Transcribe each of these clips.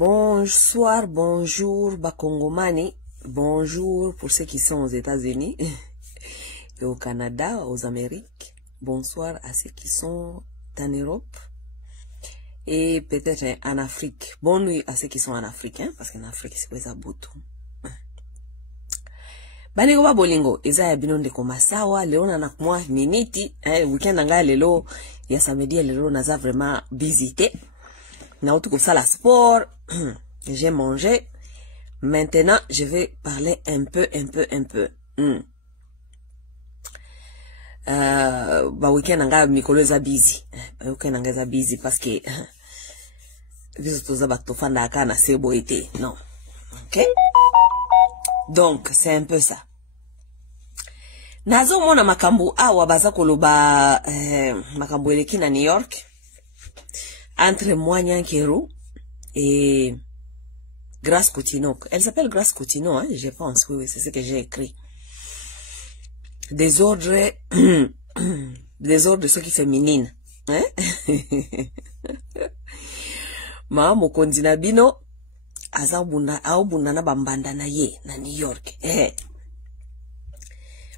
Bonsoir, bonjour, Bakongomani. Bonjour pour ceux qui sont aux États-Unis et au Canada, aux Amériques. Bonsoir à ceux qui sont en Europe et peut-être en Afrique. Bonne nuit à ceux qui sont en Afrique, hein, parce qu'en Afrique, c'est quoi ça, bouton. Baneko ba bolingo, eza ya binonde komasawa, leo na nakumwa miniti, weekend anga lelo, ya samedi lelo naza vraiment visité. Na auto comme ça la sport, j'ai mangé. Maintenant, je vais parler un peu. Ba weekend anga mikolo za busy. Weekend anga za busy parce que biso toza batofanda aka na sebo ete. Non. OK? Donc, c'est un peu ça. Nazo mona makambo awa baza koloba makambo eleki na New York entre moi Nyankeru et Grace Coutinho. Elle s'appelle Grace Coutinho, hein, je pense. Oui, c'est ce que j'ai écrit. Des ordres de ceux qui féminines. Hein? Ma mokonzi na bino azabunda na bambanda na ye na New York.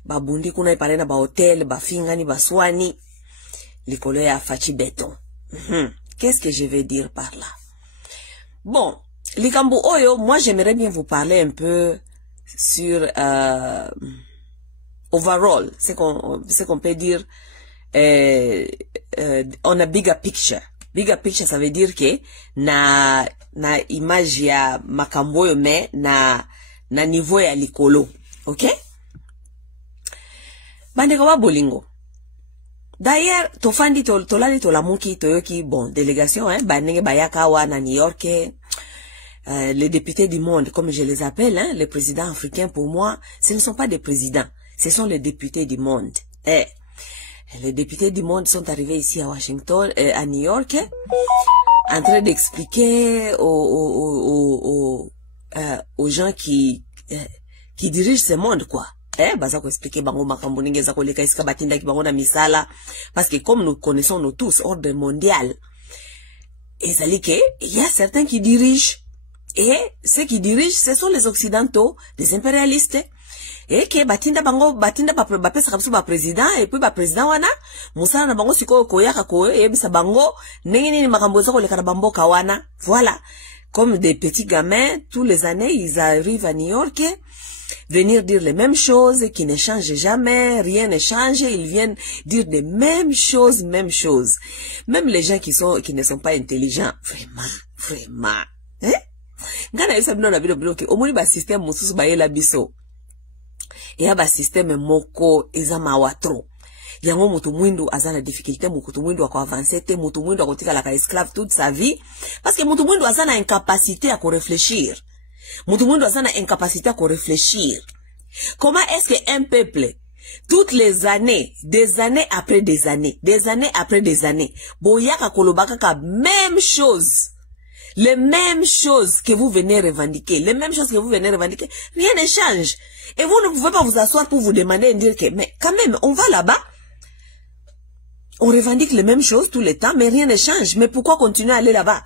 Babundi kuna ipale na ba hotel, ba fingani, ba swani, likolo ya fachi béton. Qu'est-ce que je vais dire par là? Bon, likambo oyo, moi j'aimerais bien vous parler un peu sur overall, c'est qu'on peut dire on a bigger picture. Bigger picture, ça veut dire que na image ya makambo yo me na niveau ya likolo. OK? Bandeko ba bolingo. D'ailleurs, tofandi tolali tolamuki toyoki bon délégation hein banenge bayaka wa na New York les députés du monde comme je les appelle hein, les présidents africains pour moi, ce ne sont pas des présidents, ce sont les députés du monde. Les députés du monde sont arrivés ici à Washington à New York en train d'expliquer aux gens qui dirigent ce monde quoi. Baza ko expliquer bango makambo ninge za koleka iska batinda ki bango na misala parce que comme nous connaissons nous tous ordre mondial et ça dit que il y a certains qui dirigent et ceux qui dirigent ce sont les occidentaux, les impérialistes et que batinda ba pesa kabisa ba président et puis ba président wana musala na bango siko koyaka ko ebisa bango nini makambo za koleka na bamboka wana voilà comme des petits gamins tous les années ils arrivent à New York venir dire les mêmes choses qui ne changent jamais, rien ne change, ils viennent dire les mêmes choses. Même les gens qui ne sont pas intelligents, vraiment. Hein? Ngana yesa bino na bilo bloqué. Omoni ba système mususu ba yela biso. Ya ba système moko eza mawatro. Yango mutu mwindu azana difficulté mutu mwindu ako avancer te mutu mwindu akotika la ka esclave toute sa vie parce que mutu mwindu azana incapacité à réfléchir. Mutu mwindu azana incapacité à réfléchir. Comment est-ce qu'un peuple, toutes les années, des années après des années, boyaka kolobaka ka même chose, les mêmes choses que vous venez revendiquer, rien ne change. Et vous ne pouvez pas vous asseoir pour vous demander et dire que, mais quand même, on va là-bas, on revendique les mêmes choses tout le temps, mais rien ne change. Mais pourquoi continuer à aller là-bas?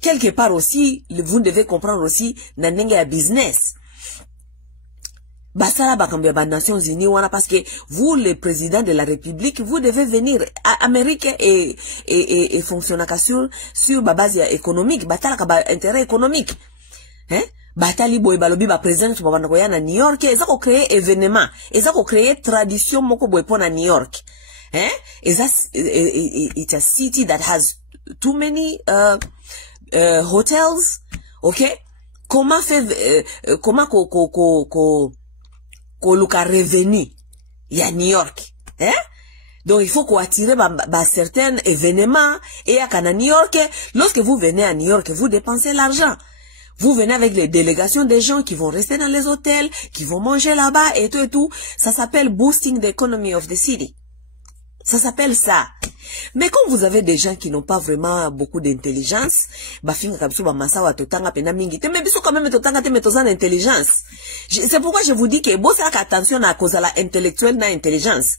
Quelque part aussi, vous devez comprendre aussi, nanenge ya business. Basala bakambia ba Nations Unies wana parce que vous, le président de la République, vous devez venir à Amérique et fonctionner sur ba base économique, batala ka ba intérêt économique. Hein? Batali boy balobi ba président to banda koya na New York, ezako créer événement, ezako créer tradition moko boy pona New York. Hein? It's a city that has too many hotels, okay? Comment faire comment luka revenu ya New York, hein? Donc il faut qu'on attire certains événements et à New York, lorsque vous venez à New York, vous dépensez l'argent. Vous venez avec les délégations des gens qui vont rester dans les hôtels, qui vont manger là-bas et tout. Ça s'appelle boosting the economy of the city. Ça s'appelle ça. Mais quand vous avez des gens qui n'ont pas vraiment beaucoup d'intelligence, c'est pourquoi je vous dis que attention à cause de l'intellectuel na intelligence.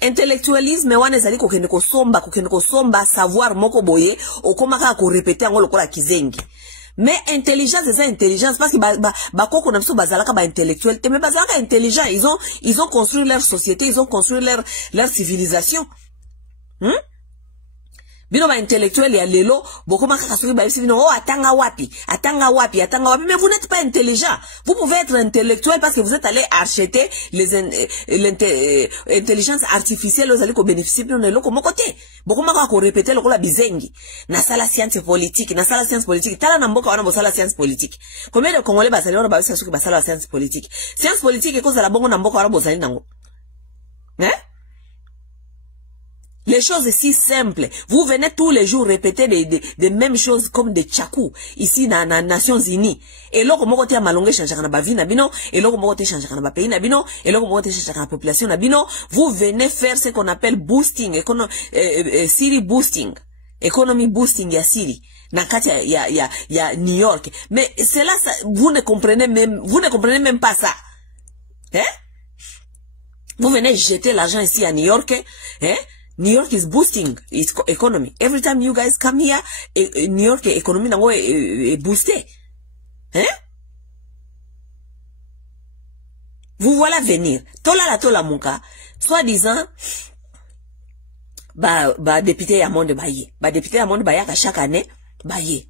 intellectualisme wana ezali kokende kosomba savoir moko boye okomaka ko répéter ngo lokola kizengi. Mais intelligence c'est ça intelligence parce que bakoko na biso bazalaka ba intellectuel te mais bazalaka intelligent, ils ont construit leur société, ils ont construit leur civilisation. Bino ba intellectuel ya lelo bokoma kaka soki ba bino oh atanga wapi mais vous n'êtes pas intelligent. Vous pouvez être intellectuel parce que vous êtes allé acheter l'intelligence artificielle aux allez ko bénéficier bino lelo komo côté bokoma kaka ko répéter lokola bizengi na sala science politique tala na mboka wana bo sala science politique. Combien de Congolais bazali wana ba soki ba sala science politique ekoza la bongo na mboka wana bo sali nango les choses si simples. Vous venez tous les jours répéter des mêmes choses comme des tchakou ici dans les Nations Unies. Et là, comment on malongé changer na vie na bino, et là comment on changer na pays na bino, et là comment on changer la population na bino. Vous venez faire ce qu'on appelle boosting, Syrie boosting, economy boosting ya Syrie. Na kati ya New York. Mais cela, vous ne comprenez même pas ça. Vous venez jeter l'argent ici à New York, New York is boosting its economy. Every time you guys come here, New York economy nango est boosté. Vous voilà venir. Tola muka. Soi-disant, député à monde baye. Député à monde baye à chaque année, baye.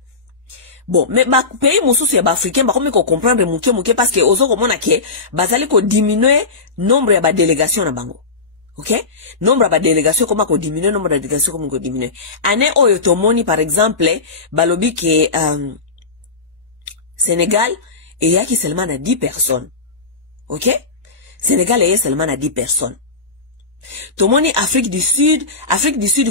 Bon, mais pays moussoussi africain, comme qu'on comprendre mouké parce que ozo komona ke, bazali ko diminuer nombre ya délégation na bango. Ok? Nombre de délégations, comment qu'on diminue, nombre de délégations, comment qu'on diminue. Année Oyotomoni, par exemple, balobi que, Sénégal, et y a qui seulement à 10 personnes. Ok? Sénégal, et y a seulement à 10 personnes. Tomoni, Afrique du Sud,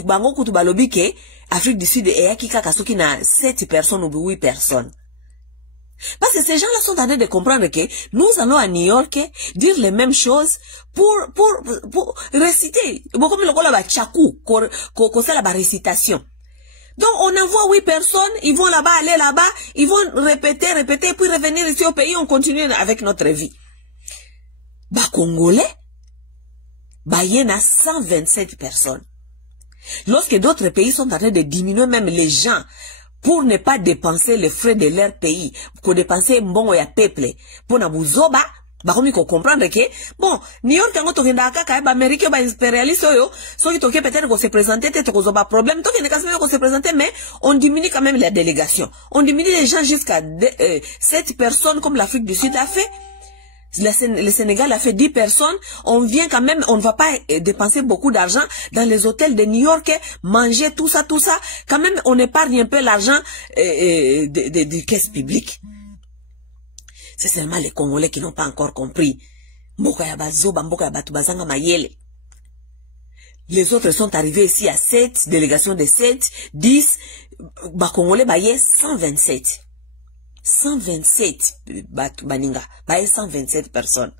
bango kutu balobi que, Afrique du Sud, et y a qui kakasoki na 7 personnes ou 8 personnes. Parce que ces gens-là sont en train de comprendre que nous allons à New York dire les mêmes choses pour réciter. Beaucoup de gens ont tchakou, la récitation. Donc on envoie 8 personnes, ils vont là-bas, aller là-bas, ils vont répéter, puis revenir ici au pays, on continue avec notre vie. Congolais, y en a 127 personnes. Lorsque d'autres pays sont en train de diminuer même les gens, pour ne pas dépenser les frais de leur pays, pour dépenser mbongo ya peuple, pour na buzoba, comme qu'on comprendre que, bon, New York, quand on vient kaka, Amérique, impérialiste, so qui toque peut-être qu'on se présenter, peut-être qu'on a problème, tant qu'il n'y a pas qu'on se présenter, mais on diminue quand même la délégation. On diminue les gens jusqu'à 7 personnes, comme l'Afrique du Sud a fait. Le Sénégal a fait 10 personnes, on vient quand même, on ne va pas dépenser beaucoup d'argent dans les hôtels de New York, manger tout ça, quand même on épargne un peu l'argent du caisse publique. C'est seulement les Congolais qui n'ont pas encore compris. Les autres sont arrivés ici à 7, délégation de 7, 10, Congolais baye 127. 127 baninga, 127 personnes.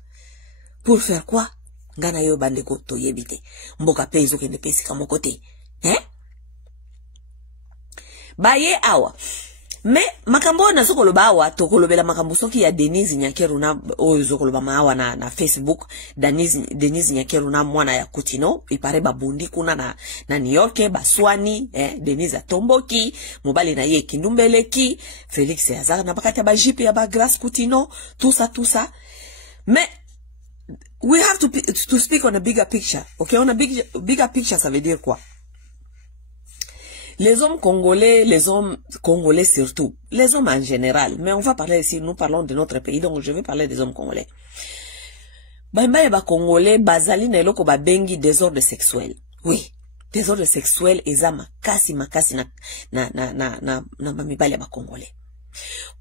Pour faire quoi? Ngana yo bandeko to yebite. Mboka pezo kende pesi kamo kote. Baye awa. Mais makambo na soko loba awa to kolobela makambo soki ya Denise Nyakeru na ozo koloba maawa na Facebook. Denise Nyakeru na mwana ya Kutino ipare babundi kuna na New York baswani Denise atomboki mobali na ye kindumbeleki Felix Azar na bakati ba jipe ya ba Grace Kutino tout ça. Mais we have to speak on a bigger picture. Okay, on a bigger picture, ça veut dire quoi? Les hommes congolais surtout, les hommes en général, mais on va parler ici, nous parlons de notre pays, donc je vais parler des hommes congolais. Congolais, bazali na eloko ba bengi désordre sexuel. Oui, désordre sexuel ezama makasi na mibali ba congolais.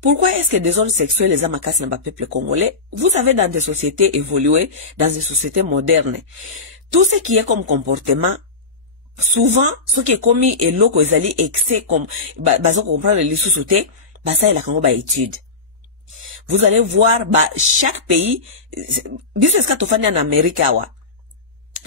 Pourquoi est-ce que désordre sexuel ezama makasi na peuple congolais? Vous savez, dans des sociétés évoluées, dans des sociétés modernes, tout ce qui est comme comportement, souvent, ce qui est commis et l'eau ezali excès comme, bazo comprendre les sociétés, ça est la kango étude. Vous allez voir, chaque pays, bisous tofani en Amérique,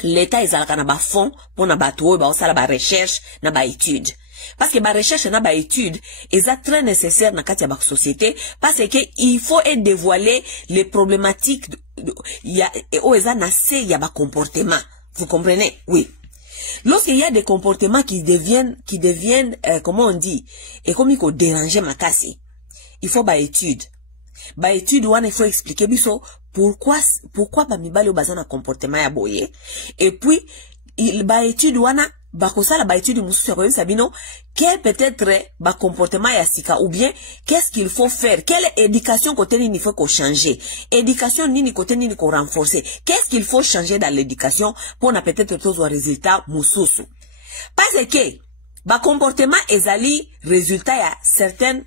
l'État ezalaka na ba fond, pour na ba tuo, osala ba recherche, na ba étude. Parce que ma recherche na ba étude est très nécessaire dans la société parce que il faut dévoiler les problématiques il y a ba comportement. Vous comprenez? Oui. Lorsqu'il y a des comportements qui deviennent comment on dit, et comme il faut déranger ma casse, il faut étude. Étude, il faut expliquer pourquoi mibali bazana comportement ya boye. Et puis, étude, étude sabino, quel peut-être comportement ya sika, ou bien, qu'est-ce qu'il faut faire? Quelle éducation côté il faut qu'on change? Éducation nini côté nini qu'on renforcer? Qu'est-ce qu'il faut changer dans l'éducation pour na peut-être tous les résultats mususu? Parce que, comportement ezali résultat ya certains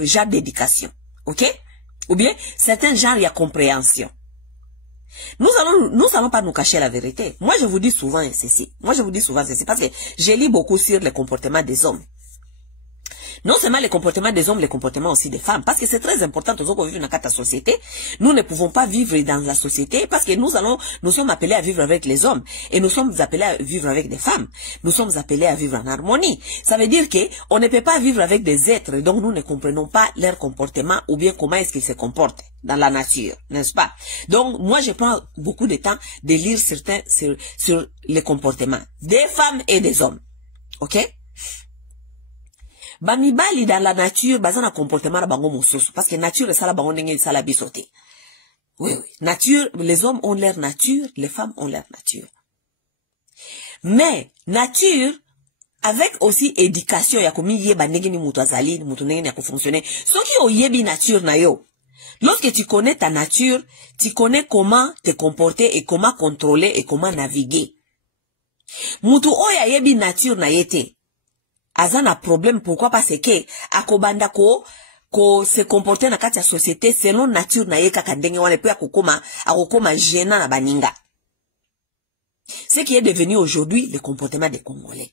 genres d'éducation. Ok? Ou bien, certains genres de compréhension. Nous allons pas nous cacher la vérité. Moi, je vous dis souvent ceci. Parce que je lis beaucoup sur les comportements des hommes. Non seulement les comportements des hommes, les comportements aussi des femmes. Parce que c'est très important, tous vivre dans la société. Nous ne pouvons pas vivre dans la société parce que nous sommes appelés à vivre avec les hommes. Et nous sommes appelés à vivre avec des femmes. Nous sommes appelés à vivre en harmonie. Ça veut dire que on ne peut pas vivre avec des êtres dont nous ne comprenons pas leur comportement ou bien comment est-ce qu'ils se comportent dans la nature, n'est-ce pas? Donc, moi, je prends beaucoup de temps de lire certains sur les comportements des femmes et des hommes. Ok? Mibali dans la nature, bazana comportement na bango mosusu. Parce que nature, ça la bango ndenge ça la bisoté. Oui. Nature, les hommes ont leur nature, les femmes ont leur nature. Mais, nature, avec aussi éducation, ya komi yeba ndenge ni mutu azali, mutu ndenge ya fonctionner. Soki o yebi nature na yo. Lorsque tu connais ta nature, tu connais comment te comporter et comment contrôler et comment naviguer. Mutu oya yebi nature na yete. Azana problème, pourquoi? Parce que akobanda ko se comporter na kati ya société selon nature na ye kaka ndenge wana pe akokoma gênant na baninga. Ce qui est devenu aujourd'hui le comportement des Congolais.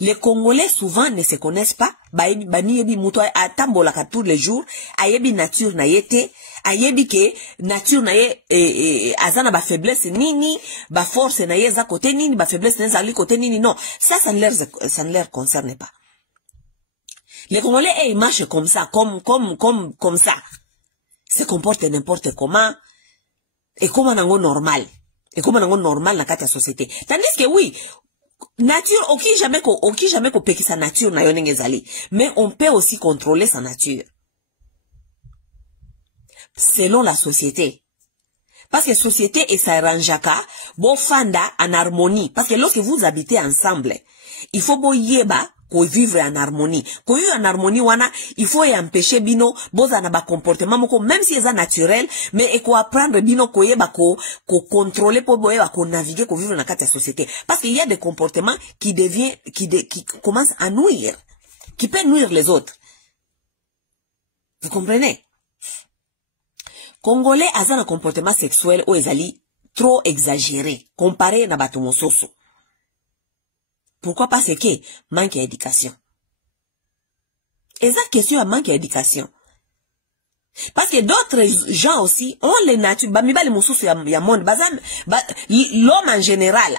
Les Congolais souvent ne se connaissent pas, bani yebi muto atambola ka tous les jours, ayebi nature na yete, ayebi ke nature na ye azana ba faiblesse nini, ba force na ye za côté nini, ba faiblesse na za côté nini, non, ça ne leur concerne pas. Les Congolais ils marchent comme ça, comme ça. Se comportent n'importe comment et comme nango normal. Et comme nango normal na kati ya société. Tandis que oui, nature, ok jamais ko peki sa nature na yonenge zali. Mais on peut aussi contrôler sa nature. Selon la société. Parce que société et sa ranjaka, bo fanda en harmonie. Parce que lorsque vous habitez ensemble, il faut bo yeba ko vivre en harmonie. Ko vivre en harmonie wana, il faut empêcher bino, boza na ba comportement moko, même si c'est naturel, mais il faut apprendre bino ko yeba ko contrôler pour bo yeba ko naviguer, ko vivre dans la société. Parce qu'il y a des comportements qui commencent à nuire, qui peuvent nuire les autres. Vous comprenez? Congolais a un comportement sexuel ou ezali trop exagéré, comparé na bato mosusu. Pourquoi? Parce que manque d'éducation. Et ça question à manque d'éducation. Parce que d'autres gens aussi ont les natures, bamibali mosusu ya monde, l'homme en général,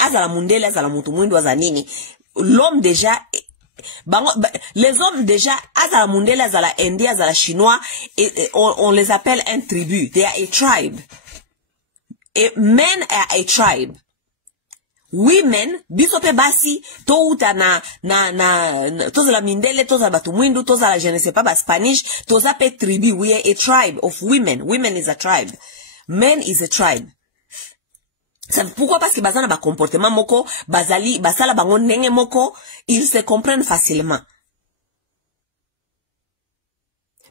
azala mundele, azala mutu mwindu, azala nini, l'homme déjà, les hommes déjà, azala mundele, azala indien, azala chinois, on les appelle un tribu, they are a tribe. Et men are a tribe. Women, bisope basi, to uta toza la mindele, toza batu mwindu, toza la je ne sais pas, Spanish, toza pe tribu, we are a tribe of women. Women is a tribe. Men is a tribe. Pourquoi? Parce que bazana ba comportement moko, basala bango ndenge moko, ils se comprennent facilement.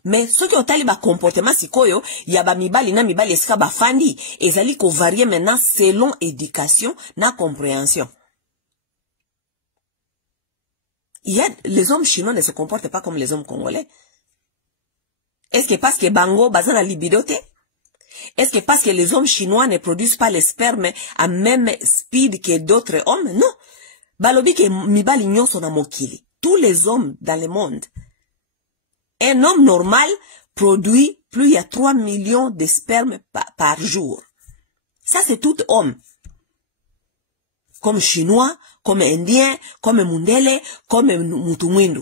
Mais ceux qui ont tali ba comportement sikoyo, ya ba mibali na mibali esika ba fandi, ezali ko varier maintenant selon éducation na compréhension. Les hommes chinois ne se comportent pas comme les hommes congolais. Est-ce que parce que bango bazana libidote? Est-ce que parce que les hommes chinois ne produisent pas les spermes à même speed que d'autres hommes? Non. Balobi ke mibali nyonso na mokili. Tous les hommes dans le monde. Un homme normal produit plus il y a 3 millions de spermes par jour. Ça, c'est tout homme. Comme chinois, comme indien, comme mundele, comme mutumwindu.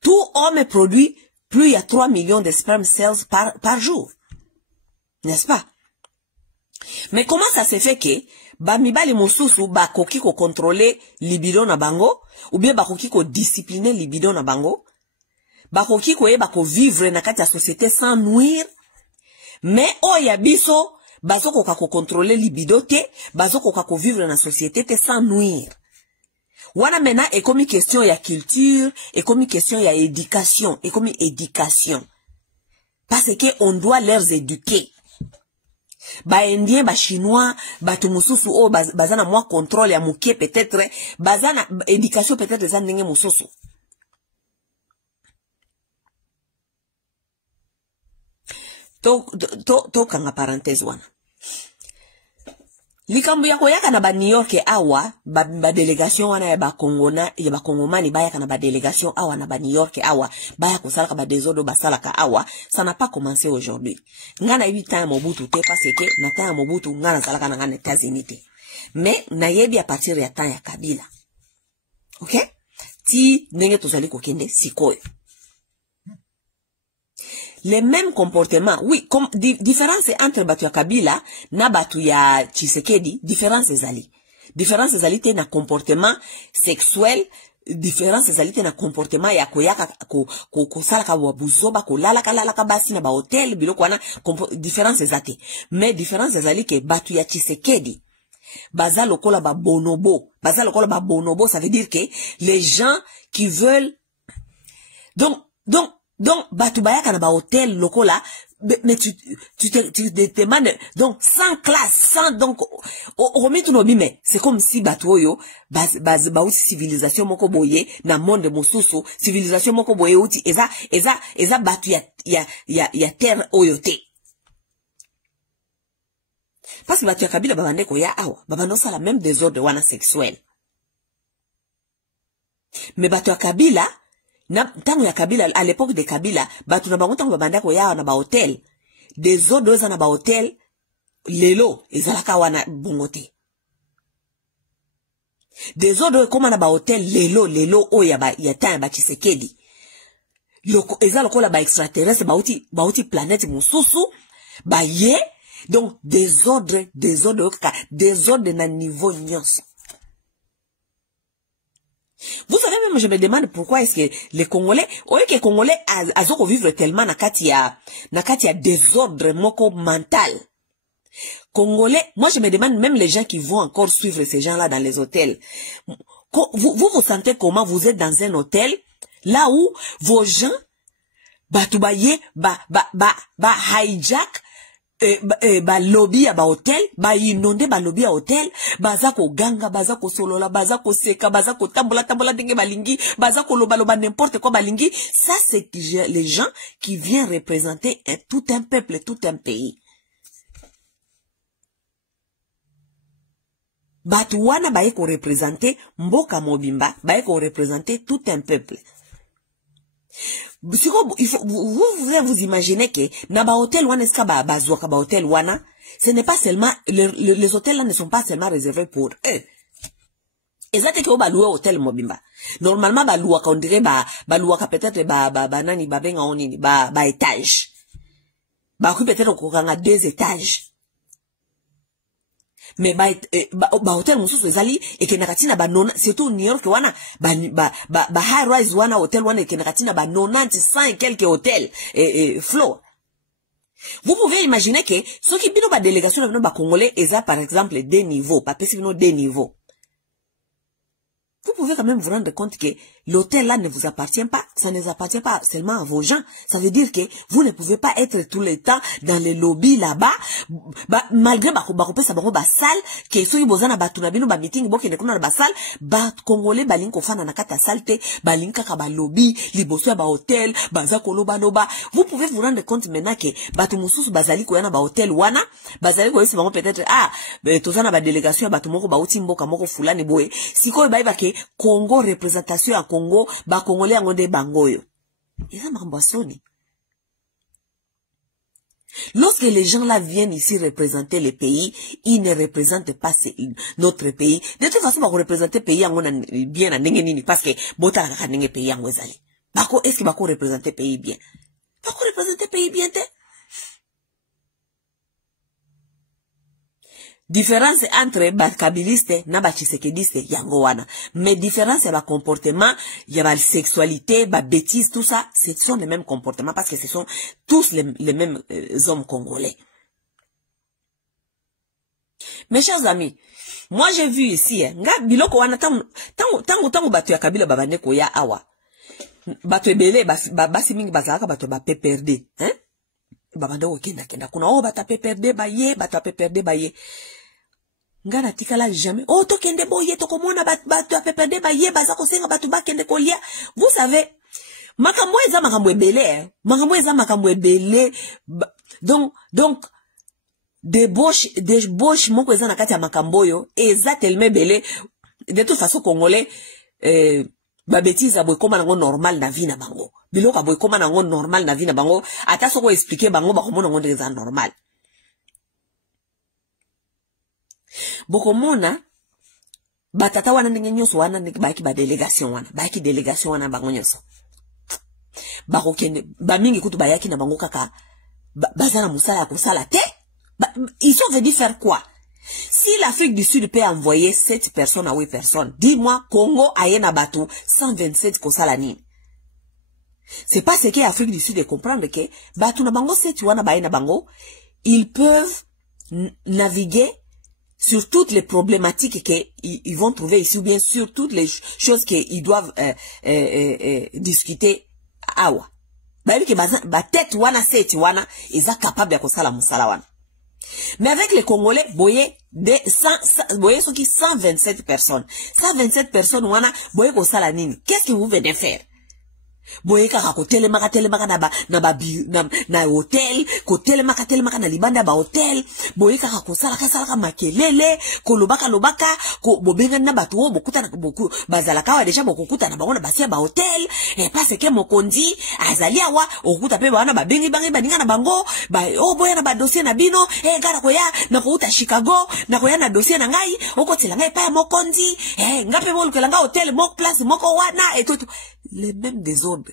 Tout homme produit plus il y a 3 millions de sperm cells par jour. N'est-ce pas? Mais comment ça se fait que ba mibali mosusu ba koki ko contrôler libido na bango ou bien ba koki ko discipliner libido na bango, ba koki ko yeba ko vivre na kati ya société sans nuire, mais oya biso bazoko ka ko contrôler libido te, bazoko ka ko vivre na société te sans nuire. Wana mena est comme question ya culture, est comme question ya éducation, est comme éducation. Parce que on doit leur éduquer. Ba indien, ba chinois, ba tumususu o bazana moi contrôle ya mukie peut-être, bazana éducation peut-être za ndenge mususu. To kanga parenthèse wana. Likambu ya koyaka na ba New York awa, ba délégation wana ya ba Kongomani bayaka na ba délégation awa na ba New York awa, baya kosalaka ba désordre basalaka awa, ça n'a pas commencé aujourd'hui. Ngana 8 ans Mobutu te parce que na temps ya Mobutu ngana salaka na ngana États-Unis te. Mais na yebi à partir ya temps ya Kabila. OK? Ti ndenge tozali kokende sikoyo. Les mêmes comportements, oui, comme différence entre batu ya Kabila na batu ya Tshisekedi, différence ezali. Différence ezali te na comportement sexuel, différence ezali te na comportement ya koyaka ko salaka wa buzoba ko lalaka basi na ba hotel biloko wana, différence ezate. Mais différence ezali ke batu ya Tshisekedi baza lokola ba bonobo, ça veut dire que les gens qui veulent donc batu bayaka na ba hôtel lokola, mais tu te demandes, donc sans classe, sans donc remis tout nobi, mais c'est comme si batu oyo ba civilisation moko boye na monde mosusu, civilisation moko boye uti eza batu ya terre oyo te. Parce que batu ya Kabila babande ko ya awa babando sala même désordre wana sexuel, mais batu ya Kabila na tango ya Kabila, à l'époque de Kabila, batu na bango tango babanda ko ya na ba hotel, des autres za na ba hotel lelo ezalaka wana bongote. Des autres comme na ba hotel lelo o ya tan ba Tshisekedi. Loko ezalako la ba extraterrestre bauti planète mususu ba ye, donc des ordres na niveau nyonso. Vous savez même, je me demande pourquoi est-ce que les Congolais, les Congolais azoko vivre tellement na kati ya désordre moko mental. Congolais, moi je me demande même les gens qui vont encore suivre ces gens-là dans les hôtels. Vous sentez comment vous êtes dans un hôtel là où vos gens batoubaye hijack ba lobby ya ba hotel, ba inonde ba lobby ya hotel, baza ko ganga, baza ko solola, baza ko seka, baza ko tambola denge balingi, baza ko loba n'importe quoi balingi. Ça c'est les gens qui viennent représenter tout un peuple, tout un pays. Batu wana baye ko représenter mboka mobimba, baye ko représenter tout un peuple. Vous imaginez que na ba hôtel wana eska bazwaka ba hôtel wana, ce n'est pas seulement les hôtels là ne sont pas seulement réservés pour eux. Ezate ke ba louer hôtel mobimba. Normalement ba louaka on dirait ba louaka peut-être ba nani ba benga onini ba étage. Ba ku peut-être ko kanga 2 étages. Mais ba hotel mususu ezali ekenakatina ba nona, surtout New York wana ba high rise wana hotel wana ekenakatina ba 90 100 et quelques hôtels floor. Vous pouvez imaginer que ceux qui bino ba délégation na ba congolais eza par exemple des niveaux, pas possible des niveaux. Vous pouvez quand même vous rendre compte que l'hôtel là ne vous appartient pas, ça ne vous appartient pas seulement à vos gens. Ça veut dire que vous ne pouvez pas être tout le temps dans les lobbies là-bas, malgré ba salle, que soki bozana ba tunabino ba meeting boke ne kuna ba salle, ba congolais ba linko fana na kata salte, ba linka ka ba lobby, liboso ya ba hôtel, baza koloba loba. Vous pouvez vous rendre compte maintenant que batu mususu bazali ko yana ba hôtel wana, bazali ko yesi bango peut-être tozana ba délégation batu moko ba uti mboka moko fulani boye. Siko ba ke Congo représentation à Congo, ba Congolais en de bangoyo. Ils ont m'emboissonné. Lorsque les gens là viennent ici représenter le pays, ils ne représentent pas notre pays. De toute façon, on va représenter le pays bien à Nengenini parce que Bota a un pays en Wazali. Bako, est-ce que Bako représente le pays bien? Bako représente le pays bien, différence entre ba kabiliste na ba tshisekediste yango wana. Mais différence ba comportement, il y a ba sexualité, ba bêtise, tout ça, ce sont les mêmes comportements parce que ce sont tous les mêmes hommes congolais. Mes chers amis, moi j'ai vu ici, nga biloko wana tango batu ya kabila babande ko ya awa. Batu ebele basi mingi bazalaka batu ba PPRD, hein? Babande o kenda kuna bata PPRD baye, batu PPRD baye. Nga na tikala jamais. Oh to kende boye to komona batu PPRD baye baza ko senga batu ba kende ko lia. Vous savez, makambo eza makambo ebele, makambo eza makambo ebele. Donc débauche moko eza na kati ya makambo yo eza tellement belé de toute façon congolais ba bêtise aboy koma nango normal na vie na bango biloko aboy koma nango normal na vie na bango ata soko expliquer bango ba komona ngo eza normal bokomona batata wana ndenge nyoso wana baki ba délégation wana bango nyoso bakokende ba mingi kutu bayaki na bango kaka bazana musala ko sala te. Ils ont venu faire quoi? Si l'Afrique du Sud peut envoyer 7 personnes à 8 personnes, dis-moi, Congo a yena bateau 127 kosalani. C'est pas ce que l'Afrique du Sud de comprendre que bateau na bango 7 wana ba yena bango, ils peuvent naviguer sur toutes les problématiques qu'ils vont trouver ici ou bien sur toutes les choses qu'ils doivent discuter awa. Ba yeli ke ba tête wana 7 wana, ils sont capables de kosala musala wana. Mais avec les Congolais, boyez 127 personnes. 127 personnes, boyez ko sala nini. Qu'est-ce que vous venez faire? Boye kaka ko telemaka na hotel, ko telemaka na libanda ba hotel, boye kaka ko salaka makelele, ko lobaka ko bobenga na batu o bokuta na boku bazalaka wa deja bokuta na bango na basia ba hotel, et parce que mokonzi azali awa okuta pe bana ba bengi baninga na bango, ba o boya na ba dossier na bino, ngara ko ya na ko uta Chicago, na ko ya na dossier na ngai, okotela ngai pa ya mokonzi, ngape bolukela nga hotel moko place moko wana et tout. Les mêmes désordres.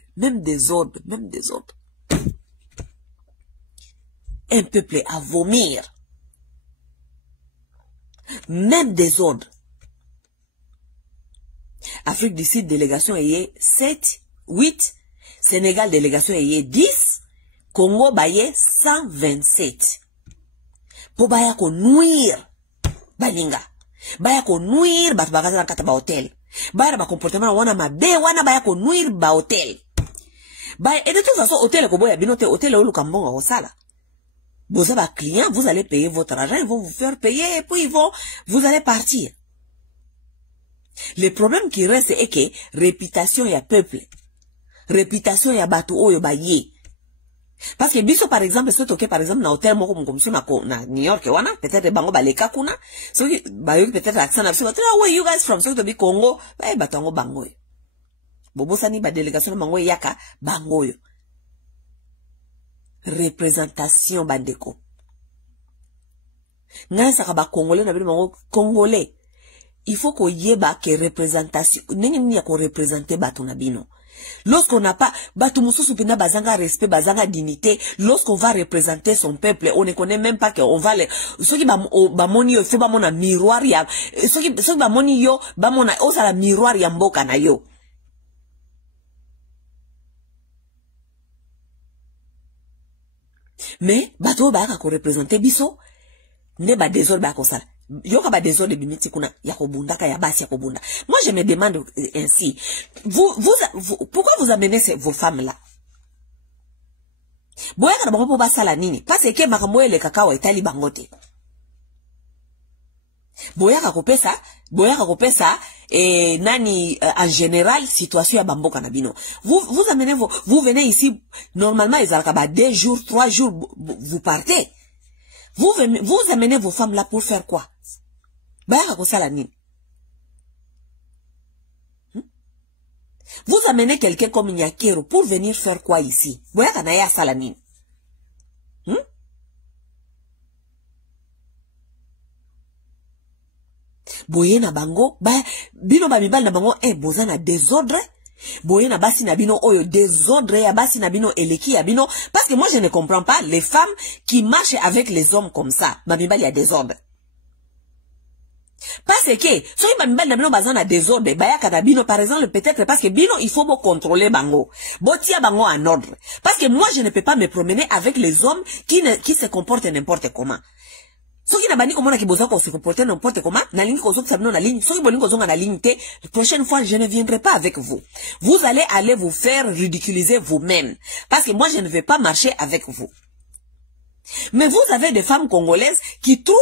Un peuple à vomir. Même désordre. Afrique du Sud, délégation ayé 7, 8. Sénégal, délégation ayé 10. Congo, baye 127. Pour baya ko nuire. Balinga. Baya ko nuire, bat bagaza na kata ba hotel. Baya ba comportement wana mabe wana baya ko nuire ba hotel. Baya, et de toute façon, hôtel ko boya binote hôtel o lukambonga o sala. Vous avez un client, vous allez payer votre argent, ils vont vous faire payer et puis vous allez partir. Le problème qui reste est que réputation ya peuple. Réputation ya batu oyo baye. Parce que biso par exemple, si tu par exemple na hôtel moko mkomsu na New York wana, peut-être bango baleka kuna, so bayo peut-être accent na biso, where you guys from? So to be Congo, batango bango yo. Bobosani ba délégation bango yaka bango yo. Représentation bandeko. Nga saka ba Congolais na bino bango Congolais. Il faut qu'on yeba que représentation, nini ya ko représenter batu na bino. Lorsqu'on n'a pas, batu mususu pena bazanga respect, bazanga dignité, lorsqu'on va représenter son peuple, on ne connaît même pas qu'on va les, ceux qui ba moni yo, fait ba mona miroir ya, ceux qui ba moni yo, ba mona, osa la miroir ya mboka na yo. Mais, batu ba ko représenter biso, ne ba désordre ba ko sala. Yoka ba désordre bimiti kuna ya kobundaka ya basi ya kobunda. Moi je me demande ainsi, pourquoi vous amenez vos femmes là? Boyaka na bango po basala nini? Parce que makambo ele kakawa itali bangote. Boyaka kopesa nani en général situation ya bamboka na bino. Vous amenez vous venez ici normalement ezalaka ba 2 jours, 3 jours vous partez. Vous amenez vos femmes là pour faire quoi? Vous amenez quelqu'un comme Nyakero pour venir faire quoi ici? Boye na bango, bino ba mibal na bango, boza na désordre. Boye na basi na bino oyo désordre ya basi na bino eleki ya bino. Parce que moi je ne comprends pas les femmes qui marchent avec les hommes comme ça. Ma mibal ya désordre. Parce que, so y bambel na bino bazan na désordre, bayaka na bino, par exemple, peut-être parce que bino, il faut me contrôler bango. Botia bango en ordre. Parce que moi, je ne peux pas me promener avec les hommes qui se comportent n'importe comment. So qui n'a bani comment qui besoin qu'on se comporte n'importe comment, na ligne qu'on s'observe na ligne, so qui boling qu'on na ligne te, la prochaine fois, je ne viendrai pas avec vous. Vous allez aller vous faire ridiculiser vous-même. Parce que moi, je ne vais pas marcher avec vous. Mais vous avez des femmes congolaises qui trouvent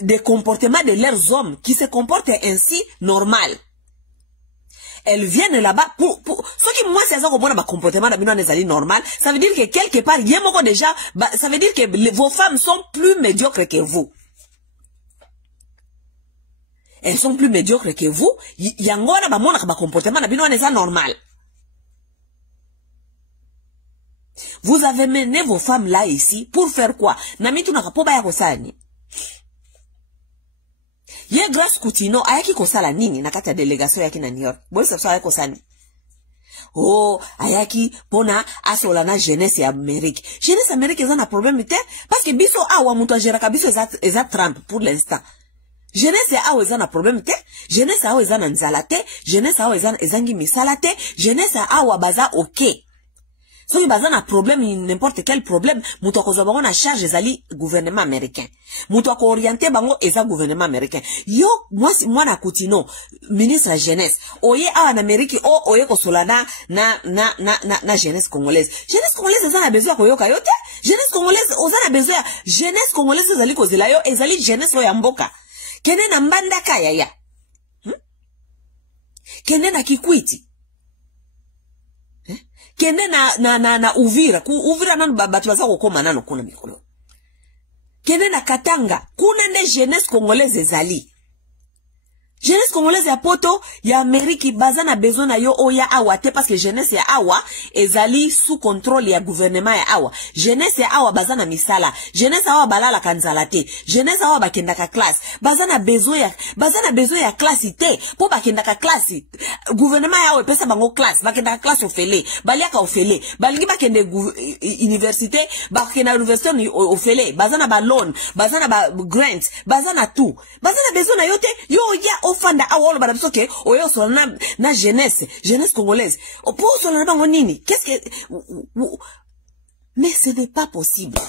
des comportements de leurs hommes qui se comportent ainsi normal. Elles viennent là-bas pour ce qui moi c'est ça qu'on voit dans comportement de normal, ça veut dire que quelque part il y a déjà ça veut dire que vos femmes sont plus médiocres que vous. Elles sont plus médiocres que vous, il y a un comportement de normal. Vous avez mené vos femmes là ici pour faire quoi? Nami tu n'as pas baya kosani. Ye Grace Kutino ayaki kosala nini na kati ya délégation yaki na New York. Boy ça ayaki kosani. Oh, ayaki pona asola na jeunesse ya Amérique. Jeunesse Amérique eza na problème te parce que biso awa muto ajera kabiso eza Trump pour l'instant. Jeunesse awa eza na problème te, jeunesse awa eza na nzala te, jeunesse awa eza ezangi misala te, jeunesse awa baza OK. So il bazan a problème, n'importe quel problème, mouto ko zobango na charge ezali gouvernement américain. Mouto ko orienté bango eza gouvernement américain. Yo, moi na Kutino, ministre de la jeunesse, oye en Amérique, oye ko solana na jeunesse congolaise. Jeunesse congolaise eza na besoin ko yoka yote. Jeunesse congolaise oza na besoin, jeunesse congolaise ezali ko zela yo, ezali jeunesse lo ya mboka. Kene na mbanda kaya ya. Kene na Kikwiti. Kende na Uvira, Uvira nanu batu baza kokoma nanu kuna mikolo. Kende na Katanga, kuna nde jeunesse congolaise ezali. Jeunesse congolaise ya poto ya Amérique baza na besoin na yo oya awa te parce que jeunesse ya awa ezali sous contrôle ya gouvernement ya awa. Jeunesse ya awa baza na misala, jeunesse awa balala kanzala te, jeunesse awa bakenda ka classe, baza na besoin ya classe te, po bakenda ka classe. Gouvernement ya awa pesa bango classe, bakenda ka classe ofele, baliaka ofele, balingi bakende université, bakenda université ofele, baza na ba loan, baza na ba grant, baza na tout. Baza na besoin na yo te, yo ya ofanda awolo badabiso ke oyo so na jeunesse congolaise opo so na bango nini qu'est-ce que mais ce n'est pas possible.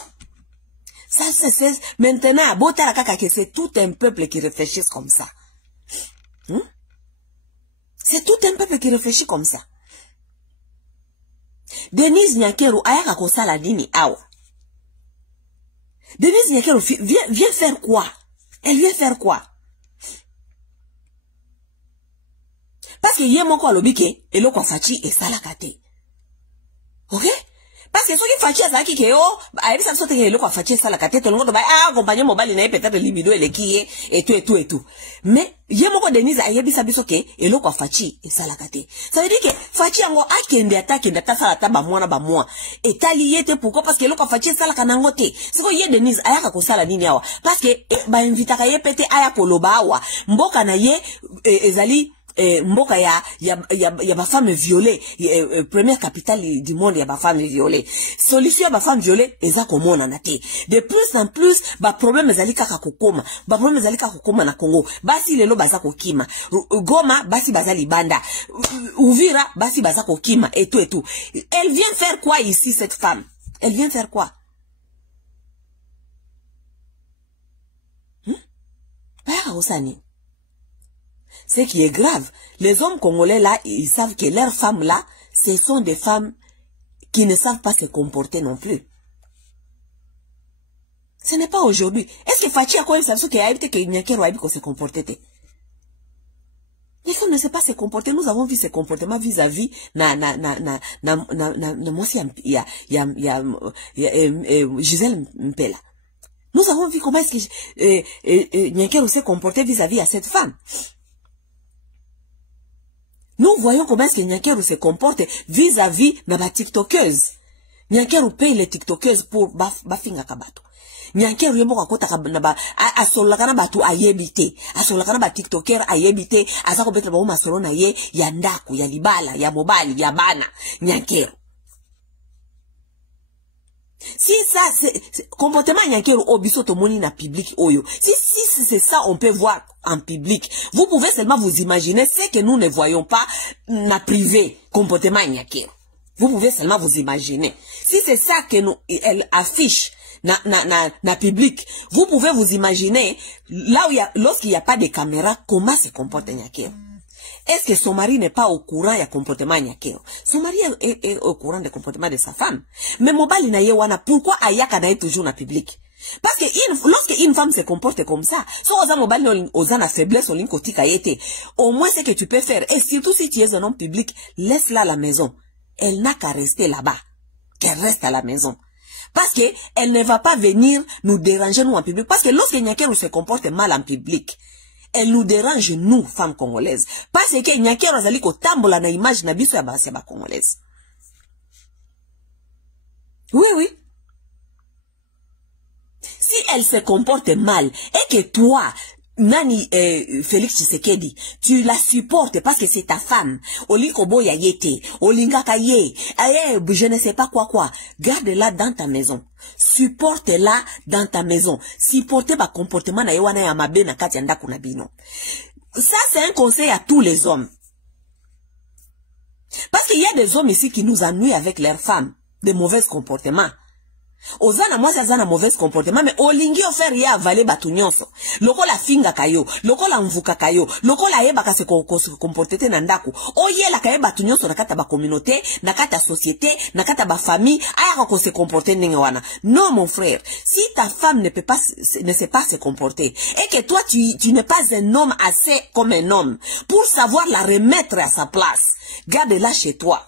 Ça c'est maintenant botala kaka que c'est tout un peuple qui réfléchit comme ça. C'est tout un peuple qui réfléchit comme ça. Denise Nyakero ayaka kosala nini awa. Denise Nyakero vient faire quoi? Elle vient faire quoi? Parce que yé moko alobi ke eloko fachi esalaka te. OK? Parce que soki fachi azaki ke yo ayebi sa sote ke eloko fachi esalaka te tolongo to ba accompagner mobile na peut-être libido elekiye et tout. Mais yé moko Denise ayebi sa biso ke eloko fachi esalaka te. Ça veut dire que fachi yango akende ata sala ta ba mwa. Etali yete pourquoi? Parce que eloko fachi esalaka nango te. Siko yé Denise ayaka kosala nini awa? Parce que ba invitaka ye pete aya koloba awa. Mboka na ye ezali mboka ya ba femme violée, première capitale du monde ya ba femme violée. Solution ba femme violée eza komona na te. De plus en plus ba problème ezali kaka kokoma. Ba problème ezali kaka kokoma na Congo. Basi lelo baza kokima. Goma basi baza libanda. Uvira basi baza kokima et tout. Elle vient faire quoi ici cette femme? Elle vient faire quoi? Pas osani. Ce qui est grave, les hommes congolais là, ils savent que leurs femmes là, ce sont des femmes qui ne savent pas se comporter non plus. Ce n'est pas aujourd'hui. Est-ce que Fachi a quoi il savait que Nyakero a se comporter? Les femmes ne savent pas se comporter. Nous avons vu ce comportement vis-à-vis Gisèle Mpela. Nous avons vu comment est-ce que Nyakero s'est comporté vis-à-vis à cette femme. Nous voyons comment est-ce que Nyakero se comporte vis-à-vis de la tiktokeuse. Nyakero paye les tiktokeuses pour bafinga kabato. Nyakero yemo kakota kabana asolaka na batu ayebite. Asolaka na ba tiktoker ayebite. Azako betra ba uma solona ye ya ndaku, ya libala, ya mobali, ya bana. Nyakero. Si ça, c'est comportement nyakero obiso tomoni na public oyo. Si c'est ça, on peut voir en public. Vous pouvez seulement vous imaginer ce que nous ne voyons pas na privé, comportement nyakero. Vous pouvez seulement vous imaginer. Si c'est ça que nous, elle affiche na public, vous pouvez vous imaginer, là où lorsqu'il n'y a pas de caméra, comment se comporte nyakero. Est-ce que son mari n'est pas au courant du comportement nyakero? Son mari est au courant du comportement de sa femme. Mais mobali na ye wana, pourquoi ayaka na ye toujours na public? Parce que lorsque une femme se comporte comme ça, si oza mobali oza na faiblesse au linkotika yete, au moins ce que tu peux faire, et surtout si tu es un homme public, laisse-la à la maison. Elle n'a qu'à rester là-bas. Qu'elle reste à la maison. Parce que elle ne va pas venir nous déranger nous en public. Parce que lorsque nyakero se comporte mal en public, elle nous dérange, nous, femmes congolaises. Parce que nyakero azali ko tambola na image na biso ya basi ya ba congolaise. Oui, oui. Si elle se comporte mal, et que toi, Nani Félix Tshisekedi, tu la supportes parce que c'est ta femme. Oliko boya yete, olingaka ye, je ne sais pas quoi. Garde-la dans ta maison. Supporte-la dans ta maison. Supportez ba comportement na yewana ya mabe na kati anda kuna bino. Ça c'est un conseil à tous les hommes. Parce qu'il y a des hommes ici qui nous ennuient avec leurs femmes, de mauvais comportements. Ozana moi zana mauvais comportement mais olingi ofer ya avale batu nyonso loko la finga kayo loko la mvuka kayo loko la yeba ka se comporter na ndako oyela kaye batu nyonso na kata ba communauté na kata société na kata ba famille aya ko se comporter ndenge wana. Non mon frère, si ta femme ne sait pas se comporter et que toi tu n'es pas un homme assez comme un homme pour savoir la remettre à sa place, garde-la chez toi.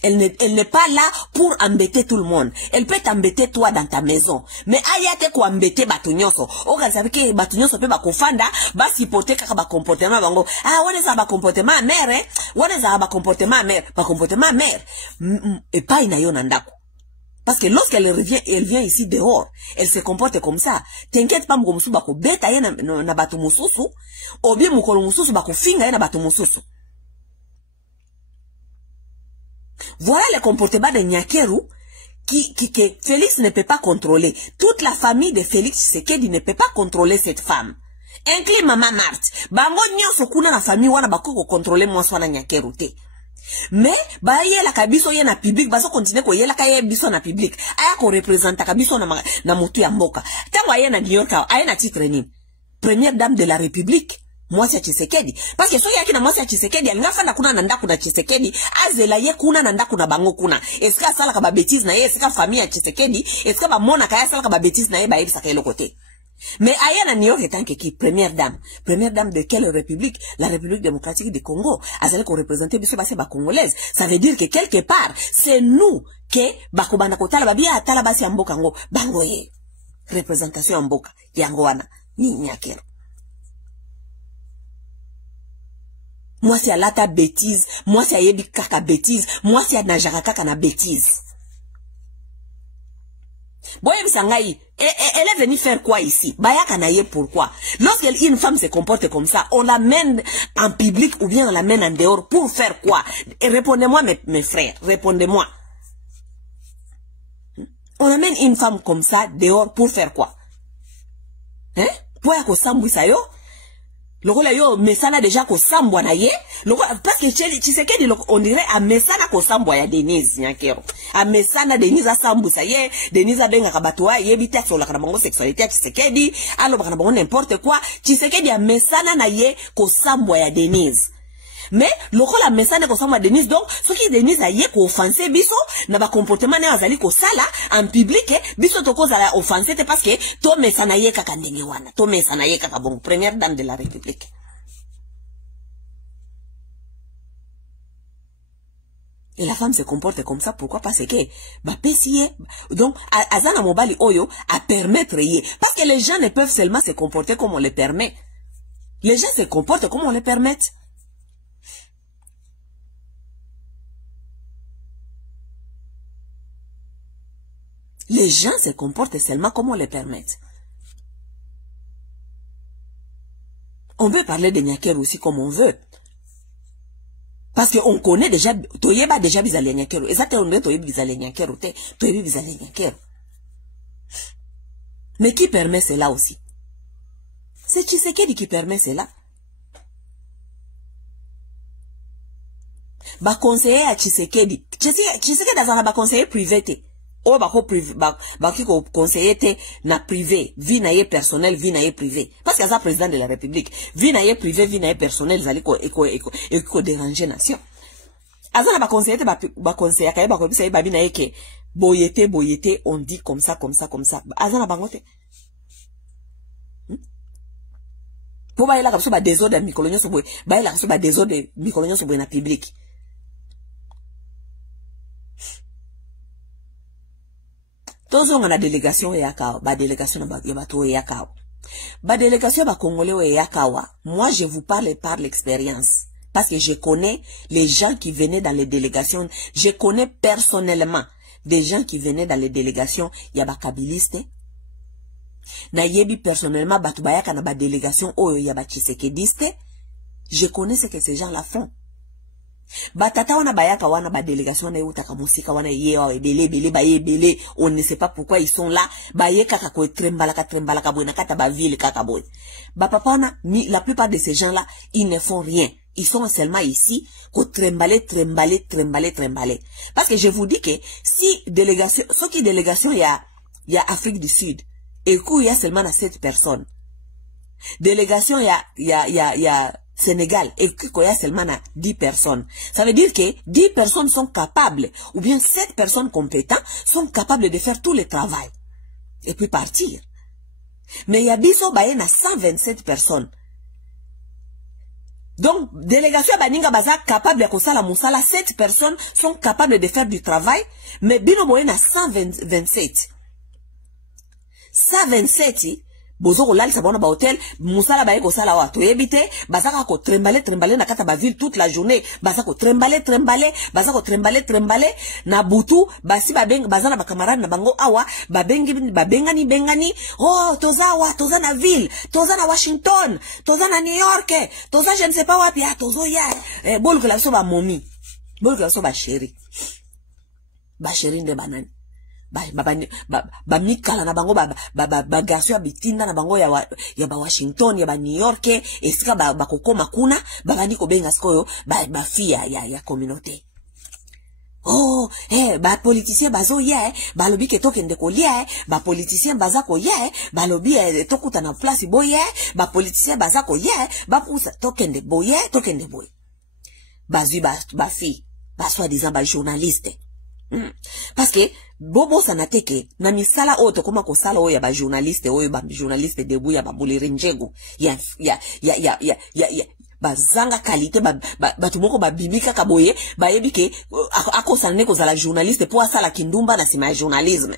Elle n'est pas là pour embêter tout le monde. Elle peut t'embêter toi dans ta maison. Mais ayate ko embêter batu nyonso. Oga sabi ke batu nyonso pe bakofanda, ba supporter kaka ba comportement bango. Ah, wana za ba comportement mère, wana za ba comportement mère. Et pas inayo nandako. Parce que lorsqu'elle revient, elle vient ici dehors, elle se comporte comme ça. T'inquiète pas mgomusu bako beta ye na batu mususu, obi mukolo mususu bako finga ye na batu mususu. Voilà le comportement de Nyakeru que Félix ne peut pas contrôler. Toute la famille de Félix Tshisekedi ne peut pas contrôler cette femme. Inclus Maman Marthe. Bango nyonso kuna na famille wana bako contrôler mwaswa na Nyakeru te. Mais ba yela kabiso ye na public baso continue ko yela kaye biso na public. Aya ko représenter kabiso na mutu ya mboka. Tango aye na New York aye na titre ni première dame de la République. Mwasi ya Tshisekedi. Parce que so yaki na mwasi ya Tshisekedi alingafa na kuna nanda kuna Tshisekedi azela ye kuna nanda kuna bango kuna. Eska sala ka ba bêtise na ye, eska famille ya Tshisekedi, eska ba mona kaya sala ka ba bêtise na ye ba yebisa ka yelo côté. Mais aya na New York etant que qui première dame de quelle république? La République démocratique du Congo. Azali ko représenter biso basi ba congolaise. Ça veut dire que quelque part c'est nous que bakobana kotala babia atala basi ya mboka ngo bango ye. Représentation ya mboka yango wana ni Nyakero. Moi c'est à lata bêtise, moi c'est à yebi kaka bêtise, moi c'est à najara kaka na bêtise. Boye bisangai, elle est venue faire quoi ici? Bayaka na ye pourquoi? Lorsqu'une femme se comporte comme ça, on l'amène en public ou bien on l'amène en dehors pour faire quoi? Et répondez-moi mes frères, répondez-moi. On amène une femme comme ça dehors pour faire quoi? Hein? Pour yako sambu sa yo? Lokola yo mesana déjà ko sambwa na ye parce que Tshisekedi on dirait a mesana ko sambwa ya Denise Nyakero a mesana Denise a sambu sa ye Denise a benga kabatwa ye bita sur la bango sexualité ya Tshisekedi alo bana bango n'importe quoi Tshisekedi a mesana na ye ko sambwa ya Denise. Mais lokola mesana ko sambwa Denise donc ce qui Denise a ye ko offenser biso na ba comportement na azali ko sala en public biso to ko zala offenser parce que to mesana ye kaka ndenge wana to mesana ye kaka bon première dame de la République. Et la femme se comporte comme ça pourquoi? Parce que ba pesiye donc azana mobali oyo à permettre ye parce que les gens ne peuvent seulement se comporter comme on les permet. Les gens se comportent comme on les permet. Les gens se comportent seulement comme on les permet. On peut parler de Nyakero aussi comme on veut. Parce que on connaît déjà, toyeba déjà bizali nyakero. Exactement, on toyeba bizali nyakero, toyeba bizali nyakero. Mais qui permet cela aussi? C'est Tshisekedi qui permet cela. Ba conseiller à Tshisekedi. Tshisekedi a ba conseiller privé te. O ba ko privé, ba ki ko conseiller te na privé, vie na ye personnel, vie na ye privé. Parce qu'il y a président de la République, vie na ye privé, vie na ye personnel, zali ko déranger nation. Azana ba conseiller te ba conseiller ka ba ko bisa ba bi na ye ke boyete, on dit comme ça. Azana bangote. Pour ba ila kapso ba désordre mikolonyo so boy, ba ila kapso ba désordre mikolonyo so boy na public. Tozo ngana délégation ya kao, ba délégation ba yabato ya kao. Ba délégation ba congolais ya kawa. Moi je vous parle par l'expérience parce que je connais les gens qui venaient dans les délégations, je connais personnellement des gens qui venaient dans les délégations ya ba kabiliste. Na yebi personnellement batu bayaka na ba délégation oyo ya ba tshisekediste. Je connais ce que ces gens-là font. Batata wana bayaka wana ba délégation na utaka musika wana yewa ebele ba yebele, on ne sait pas pourquoi ils sont là, ba ye kaka ko trembala ka boy na kata ba ville kaka boy. Ba papa wana la plupart de ces gens-là, ils ne font rien. Ils sont seulement ici ko trembaler. Parce que je vous dis que si délégation, ce qui délégation y a Afrique du Sud et qu'il y a seulement 7 personnes. Délégation il y a Sénégal et qu'il y a seulement 10 personnes. Ça veut dire que 10 personnes sont capables, ou bien 7 personnes compétentes sont capables de faire tout le travail. Et puis partir. Mais il y a biso baye na 127 personnes. Donc, délégation baninga baza capable de kosala musala, 7 personnes sont capables de faire du travail, mais bino boye na 127. 127, bozo ko lali sabona ba hotel, musala baye ko sala wa to yebite, bazaka ko trembaler na kata ba ville toute la journée, bazaka ko trembaler, na butu, basi bazana ba camarade na bango awa, bengani, oh, toza na ville, toza na Washington, toza na New York, toza je ne sais pas wapi, tozo ya, bolu que la so ba momi, bolu que la so ba chéri nde banani. Ba mikala na bango ba garçon ya bitinda na bango ya ba Washington ya ba New York esika ba kokoma kuna bandi ko benga sikoyo ba fia ya communauté. Oh, ba politicien bazo ya ba lobi ke tokende ko lia ba politicien baza ko ya ba lobi tokuta na place boye ba politicien baza ko ya ba pousa tokende boye bazi ba fi ba soi-disant ba journaliste. Parce que bobo sanateke na misala oto koma ko sala oya ba journaliste debu ya babuliri njego ya bazanga qualité batu moko babimika kaboye bayebike akosane ko zala journaliste po asala kindumba na sima journalisme.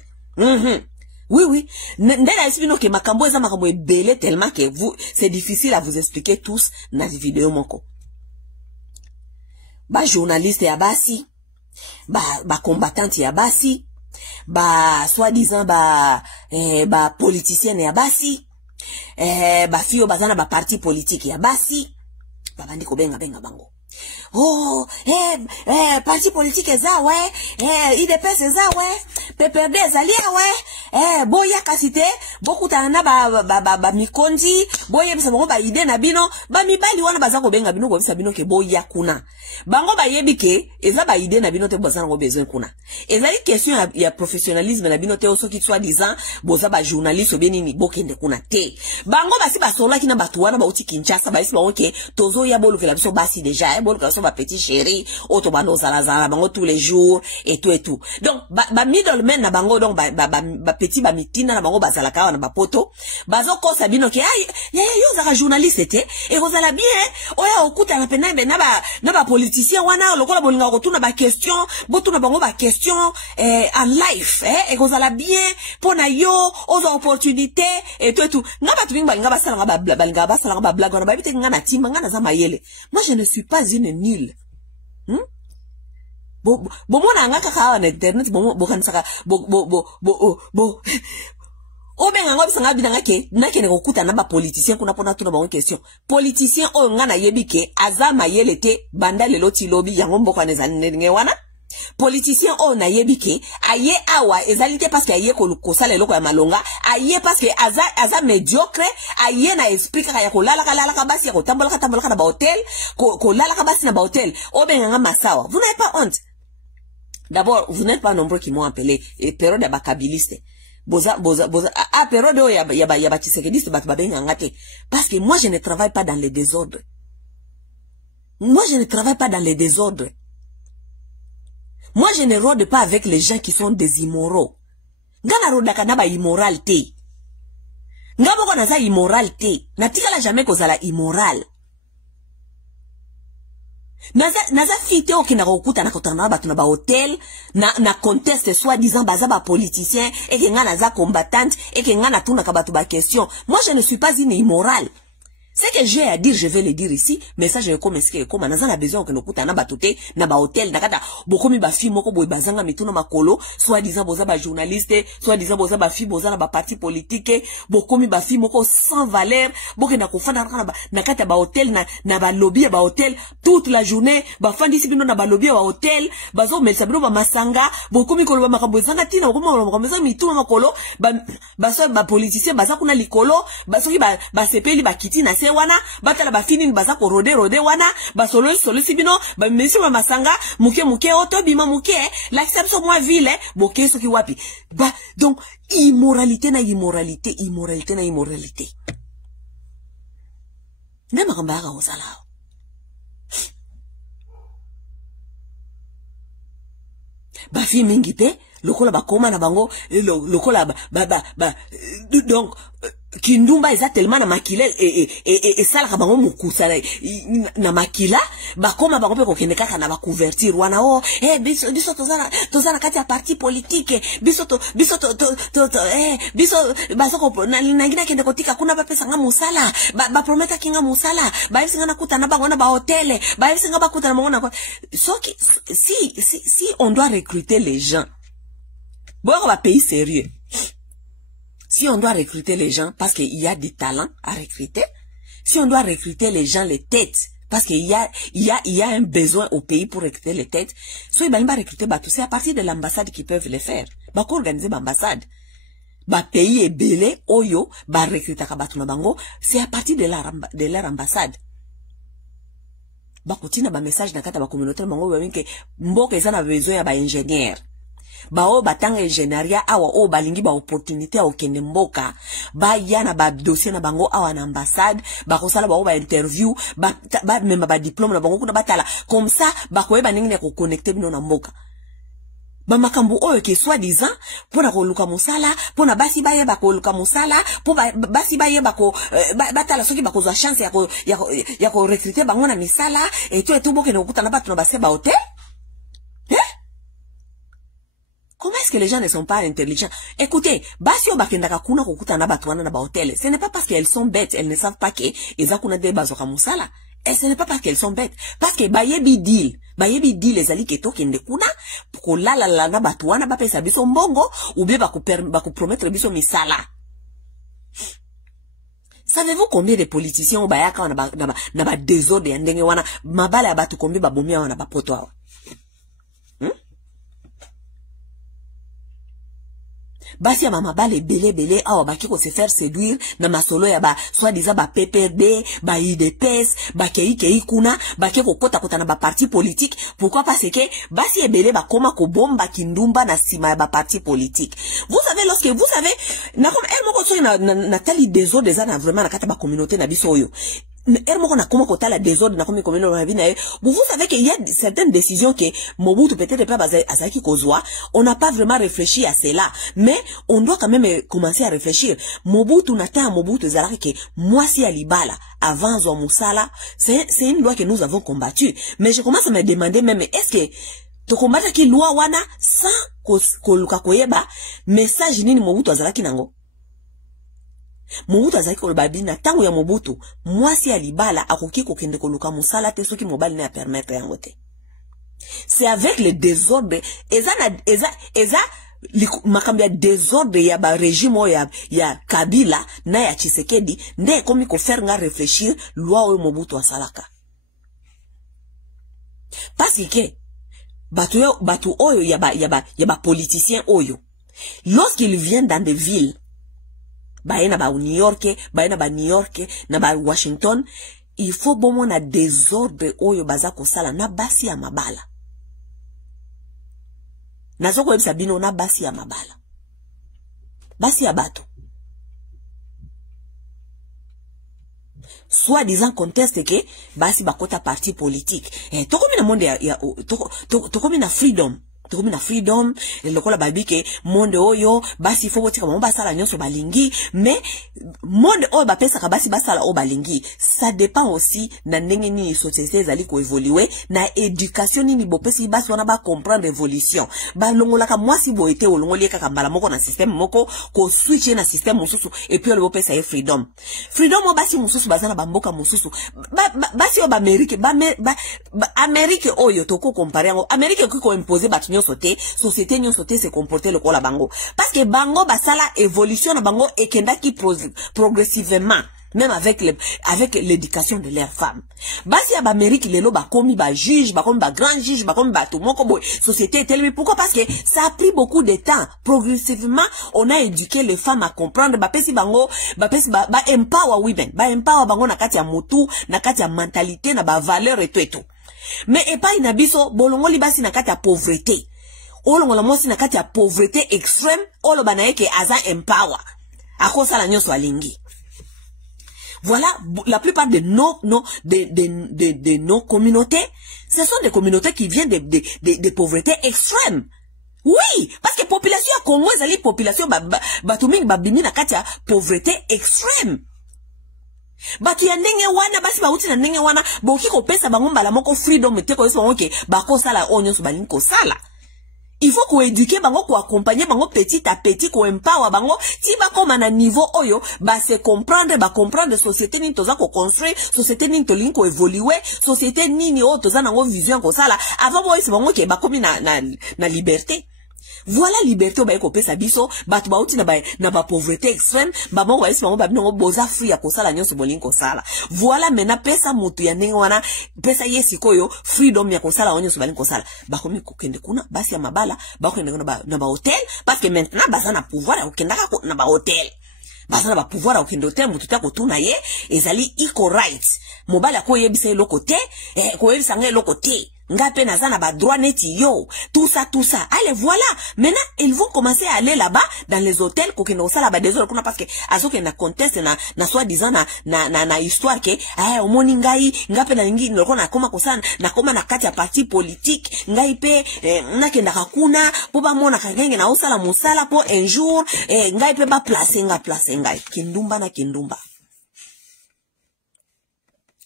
Oui. Ndela espino ke makambo eza makambo ebele tellement que c'est difficile à vous expliquer tous na vidéo moko. Ba journaliste ya basi, ba combattante ya basi, ba soi-disant ba politicien ya basi, ba fio bazana ba parti politique ya basi, ba bandi ko benga bango. Oh, parti politique za IDPS za PPRD zalia boya kasite bokuta na ba mikondi boye bisa bango ba ide na bino ba mibali wana baza ko benga bino ko bisa bino ke boya kuna bango ba yebike eza ba ide na bino te bazana ko besoin kuna ezali question ya professionnalisme na bino te osoki soit disant boza ba journaliste obeni ni bokende kuna te bango basi basola kina batu wana ba uti Kinshasa ba isi ba oke tozo ya bolu ke la biso basi déjà bolu ka so ba petit chéri auto bano zala bango tous les jours et tout. Donc ba middleman na bango donc ba petit ba mitina na bango bazala ka na ba poto bazo ko sabino ke yo za journaliste te et vous allez bien oya okuta na penembe na ba politicien wana lokola bolinga ko tuna ba question botu na bango ba question en life et vous allez bien pona yo aux opportunités et tout ngaba tu binga ngaba sala ngaba blague na ba bite ngana tima ngana za mayele. Moi je ne suis pas une nul. Bo mona ngaka ka na internet bo kan saka bo obenga ngo bisanga binanga ke nakene kokuta na ba politicien kuna pona tuna ba question politicien o nga na yebi ke azama yelete banda lelo ti lobi yango mboko aneza nenge wana politicien o na yebi ke aye awa ezalite parce que aye ko sala eloko ya malonga aye parce que aza médiocre aye na esprit kaka ya kolala ka basi ya kotambola na ba hotel ko lala ka basi na ba hotel obenga nga masawa. Vous n'avez pas honte? D'abord, vous n'êtes pas nombreux qui m'ont appelé période ya bakabiliste. Boza période ya batisekediste bat babenga ngate. Parce que moi je ne travaille pas dans les désordres. Moi je ne travaille pas dans les désordres. Moi je ne rôde pas avec les gens qui sont des immoraux. Ngana rodaka na ba immoralité. Ngabo ko na za immoralité. Natikala jamais kozala immoral. Naza fite o kina kokuta na kotana batu na ba hotel na conteste soi-disant baza ba politicien et que nga naza combattante et que nga na tuna ka batu ba question. Moi je ne suis pas une immorale. Ce que j'ai à dire, je vais le dire ici, mais ça je comme est-ce que comme naza na besoin que nokuta na batote na ba hotel na kata bokomi ba fi moko boy bazanga mituna makolo soi-disant boza ba journaliste soi-disant boza ba fi boza na ba parti politique bokomi ba fi moko sans valeur boke na kofanda na kata ba hotel na ba lobby ba hotel toute la journée ba fandi sibino na ba lobby ba hotel bazo melsa bino ba masanga bokomi kolo ba makambo zanga tina bokomi makambo zanga mituna makolo ba politicien baza kuna likolo basoki ba sepeli ba kiti na se wana batala ba fini baza ko rode wana ba solo sibino ba mesi ba masanga muke oto bima muke l'acception moi ville boke soki wapi ba donc immoralité na immoralité ndema kamba ka osala ba fi mingi pe lokola ba koma na bango lokola donc kindumba eza tellement na makila et sala ka bango mukusa na makila bakoma bango pe kokende kaka na ba couverture wana biso tozana kati ya parti politique biso basoko na ngina kende kotika kuna ba pesa nga musala ba prometa kinga musala ba yesinga na kuta na bango na ba hotel ba yesinga ba kuta na bango na si on doit recruter les gens bon on va pays sérieux. Si on doit recruter les gens parce qu'il y a des talents à recruter, si on doit recruter les gens, les têtes, parce qu'il y a un besoin au pays pour recruter les têtes, soit ils vont recruter c'est à partir de l'ambassade qu'ils peuvent le faire. Bah, qu'on organise l'ambassade. Bah, pays est belé, oyo, bah, recruter kabatuna bango, c'est à partir de leur ambassade. Bah, continue bah, message dans la communauté, bango, bah, que, mboka, ils ont besoin à bah, ingénieur. Bao batanga ingénieria awa o balingi ba opportunité au kende mboka ba yana ba dossier na bango awa na ambassade ba kosala ba interview ba même ba diplôme na bango kuna batala comme ça ba koyeba ningi ko connecter bino na mboka ba makambo oyo ke soi-disant pona ko luka musala pona basi baye ba ko luka musala po basi baye ba ko batala soki ba ko za chance ya ko recruter bango na misala et tout boke na kuta na batu na base ba hotel. Comment est-ce que les gens ne sont pas intelligents? Écoutez, basio bakendaka kuna kokuta na batwana na ba hotel. Ce n'est pas parce qu'elles sont bêtes, elles ne savent pas que ezakuna de bazoka musala. Et ce n'est pas parce qu'elles sont bêtes, parce que bayebi deal les ali keto kende kuna pour la na batwana ba pesa biso mbongo ou bien ba ko promettre biso misala. Savez-vous combien de politiciens bayaka na ba désordre ndenge wana mabala batu combien ba bomia wana ba poto? Basi ya mama bale belé awa baki ko se faire séduire na masolo ya ba soi-disant ba PPD ba IDPS ba kei kuna baki ko kota na ba parti politique. Pourquoi? Parce que basi ebele ba koma ko bomba kindumba na sima ya ba parti politique. Vous savez lorsque vous savez na comme elle moko so na tali désordre des ana vraiment na kata ba communauté na biso yo. Vous savez qu'il y a certaines décisions que Mobutu peut-être pas Azaki Kozwa, on n'a pas vraiment réfléchi à cela, mais on doit quand même commencer à réfléchir. Mobutu nata Mobutu Zalaki que moi si Alibala avant Zwa Moussala, c'est une loi que nous avons combattue. Mais je commence à me demander même est-ce que to combattre qui loi wana sans koluka koyeba message nini Mobutu Azalaki nango? Mobutu azaki kolobabi na tango ya Mobutu mwasi alibala akoki kokende koluka musala te soki mobali ne a permettre yango te. C'est avec le désordre eza makambo ya désordre ya ba régime oyo ya Kabila na ya Tshisekedi nde komi ko faire nga réfléchir loi oyo Mobutu asalaka. Parce que batu oyo ya ba politicien oyo, lorsqu'ils viennent dans des villes, na ba New York, na ba New York, na ba Washington, il faut bon na désordre oyo baza kosala na basi ya mabala. Nazoko ebisa bino na basi ya mabala. Basi ya bato. Soit disant conteste que basi bakota parti politique. Tokomi na monde tokomi na freedom. Tokomi na freedom, lokola babi ke monde oyo basi faut botika mo basala nyonso balingi, mais monde oyo bapesa ka basi basala o balingi. Ça dépend aussi na ndenge ni société ezali ko évoluer, na éducation ni bopesi basi wana ba comprendre évolution. Ba longola ka mwasi bo ete olongoli kaka mbala moko na système moko ko switcher na système mususu et puis le bopesa e freedom. Freedom o basi mususu bazana bamboka mususu. Basi o ba Amerique, Amerique oyo toko comparer ngo Amerique ko imposer batu société nyon sauté se comporter le kola bango parce que bango basala évolution na bango ekendaki progressivement même avec l'éducation de leurs femmes. Basi ya Amérique lelo ba komi ba juge, ba komi ba grand juge, ba komi ba tout moko boy société tellement. Pourquoi? Parce que ça a pris beaucoup de temps. Progressivement, on a éduqué les femmes à comprendre ba pesi bango, ba empower women, ba empower bango na kati ya mutu, na kati ya mentalité, na ba valeur et tout. Mais epa inabiso bolongoli basi na kati ya pauvreté. Olongola mosi na kati ya pauvreté extrême, olo banaeke aza empower. Akosa la nyonso alingi. Voilà, la plupart de nos communautés, ce sont des communautés qui viennent de pauvreté extrême. Oui, parce que population ya Congo ezali population batuming babimi na kati ya pauvreté extrême. Batu ya ndenge wana basi bauti na ndenge wana boki ko pesa bango mbala moko freedom te ko yeso bango ke bako sala onyo so balingi ko sala. Il faut ko éduquer bango, ko accompagner bango petit à petit, ko empower bango ti ba koma na niveau oyo ba se comprendre, ba comprendre société ni toza ko construire, société ni to link ko évoluer, société ni o toza na ngo vision ko sala avant bo yeso bango ke ba komi na liberté. Voilà liberté ba ko pesa biso batu bauti na ba pauvreté extrême ba mo wa bango ba bino boza free ya ko sala nyonso bolingi ko sala. Voilà mena pesa mutu ya ndenge wana pesa yesikoyo freedom ya ko sala nyonso balingi ko sala ba komi ko kende kuna basi ya mabala ba ko kende na ba hôtel parce que maintenant baza na pouvoir ya kenda ka na ba hôtel. Baza na ba pouvoir ya kende hôtel mutu ta ko tuna ye ezali equal rights. Mobala ko yebisa eloko te ko yebisa nga eloko te. Ngape nazana ba droit neti yo, tout ça. Allez, voilà. Maintenant, ils vont commencer à aller là-bas, dans les hôtels, pour qu'ils n'ont pas là-bas des autres, parce que, azo qu'il y a conteste, na soi-disant, na histoire que, au moni ngai, ngape na ngi, na koma kosan, na koma na kati ya parti politique, ngai pe, na kenda kakuna, po ba mona kagenge na osala musala, po un jour, ngai pe ba place ngai. Kindumba na kindumba.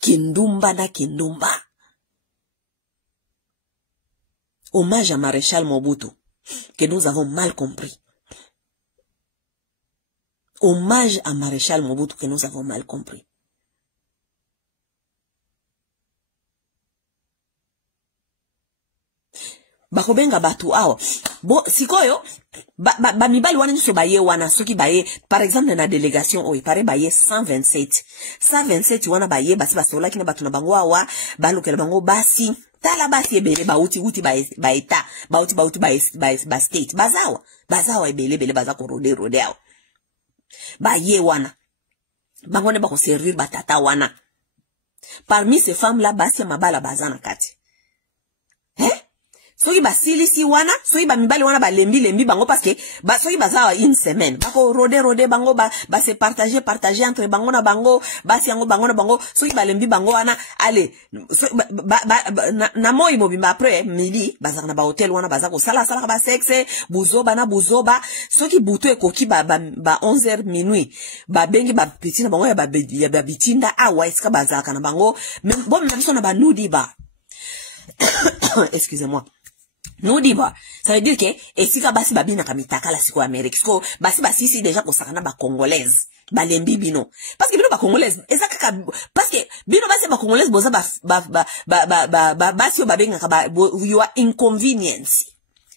Kindumba na kindumba. Hommage à Maréchal Mobutu, que nous avons mal compris. Hommage à Maréchal Mobutu, que nous avons mal compris. Bakobenga batu awa. Bon, sikoyo, mibali wana nyuso baye wana, soki baye, par exemple, na délégation, il paraît baye 127. 127 wana baye, basi basola kina batu na bango awa, balokela bango basi, tala basi ebele bauti ba eta bauti ba state bazawa ebele baza ko rode awa ba ye wana bangone ba ko servir batata wana. Parmi ces femmes là basi ya mabala bazana kati soki basilisi wana soki ba mibali wana ba lembi bango parce que soki bazawa une semaine bako rode bango ba se partager entre bango na bango basi yango bango na bango soki ba lembi bango wana allez na moi mobimba après midi bazaka na ba hotel wana bazako sala ba sexe buzoba soki buto ekoki ba 11h minuit ba bengi ba petit na bango ya ba bitinda awa iska bazaka na bango bon même na ba nudi ba excusez-moi. Nous dit bah, ça veut dire que et si basi babina kamitaka la siko Amérique, siko basi si déjà ko sakana ba congolaise, ba lembi bino. Parce que bino ba congolaise, parce que bino basi ba congolaise boza basi yo babenga ka ba you are inconvenience.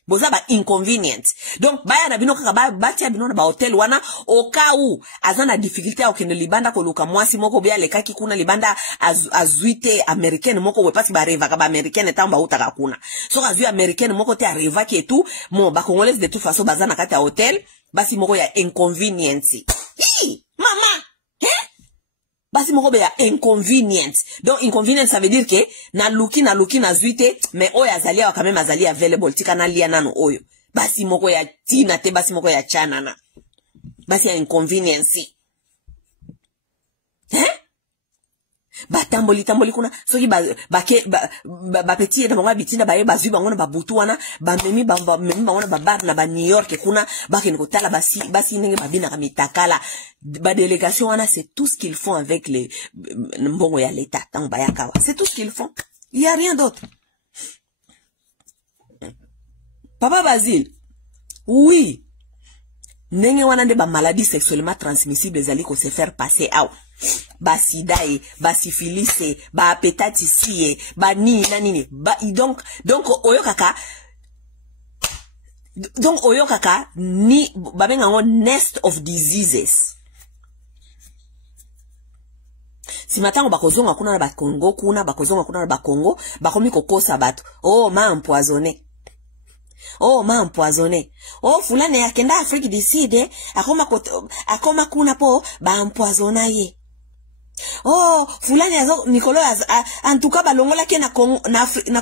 boza ba inconvenient. Donc baya na bino kaka ba tia bino na ba hotel wana au cas où azana difficulté au kende libanda ko luka mwasi moko bia le kaki kuna libanda azuite américaine moko we parce ba reva ka ba américaine tamba utaka kuna. So azui américaine moko te arriva ki et tout, mo ba congolaise de toute façon bazana kati ya hotel, basi moko ya inconvenience. Hi, mama, basi moko be ya inconvenience. Donc inconvenience ça veut dire que na luki na zuite mais oyo azali wa quand même azali available tika na lia nano oyo. Basi moko ya tina te basi moko ya chanana. Basi ya inconvenience. Tamboli kuna soki ba petit na bango bitina ba zui bango na babutu wana ba memi bango na ba bar na ba New York kuna ba ke nkotala basi ndenge babina ka mitakala ba délégation wana. C'est tout ce qu'ils font avec les mbongo ya l'état tant ba yakawa, c'est tout ce qu'ils font, il y a rien d'autre. Papa Basile, oui, ndenge wana nde ba maladie sexuellement transmissible ezali ko se faire passer out. Ba sida ba syphilis ba hépatite C ba nini donc oyo kaka ni ba benga ngo nest of diseases. Si matango bakozonga kuna na ba Congo kuna bakozonga kuna na ba Congo bakomi kokosa bato, oh ma empoisonné, oh ma empoisonné, oh fulani yakenda Afrique du Sud akoma kuna po ba empoisonna ye. Oh, fulani azo Nikolo en tout cas balongola ke na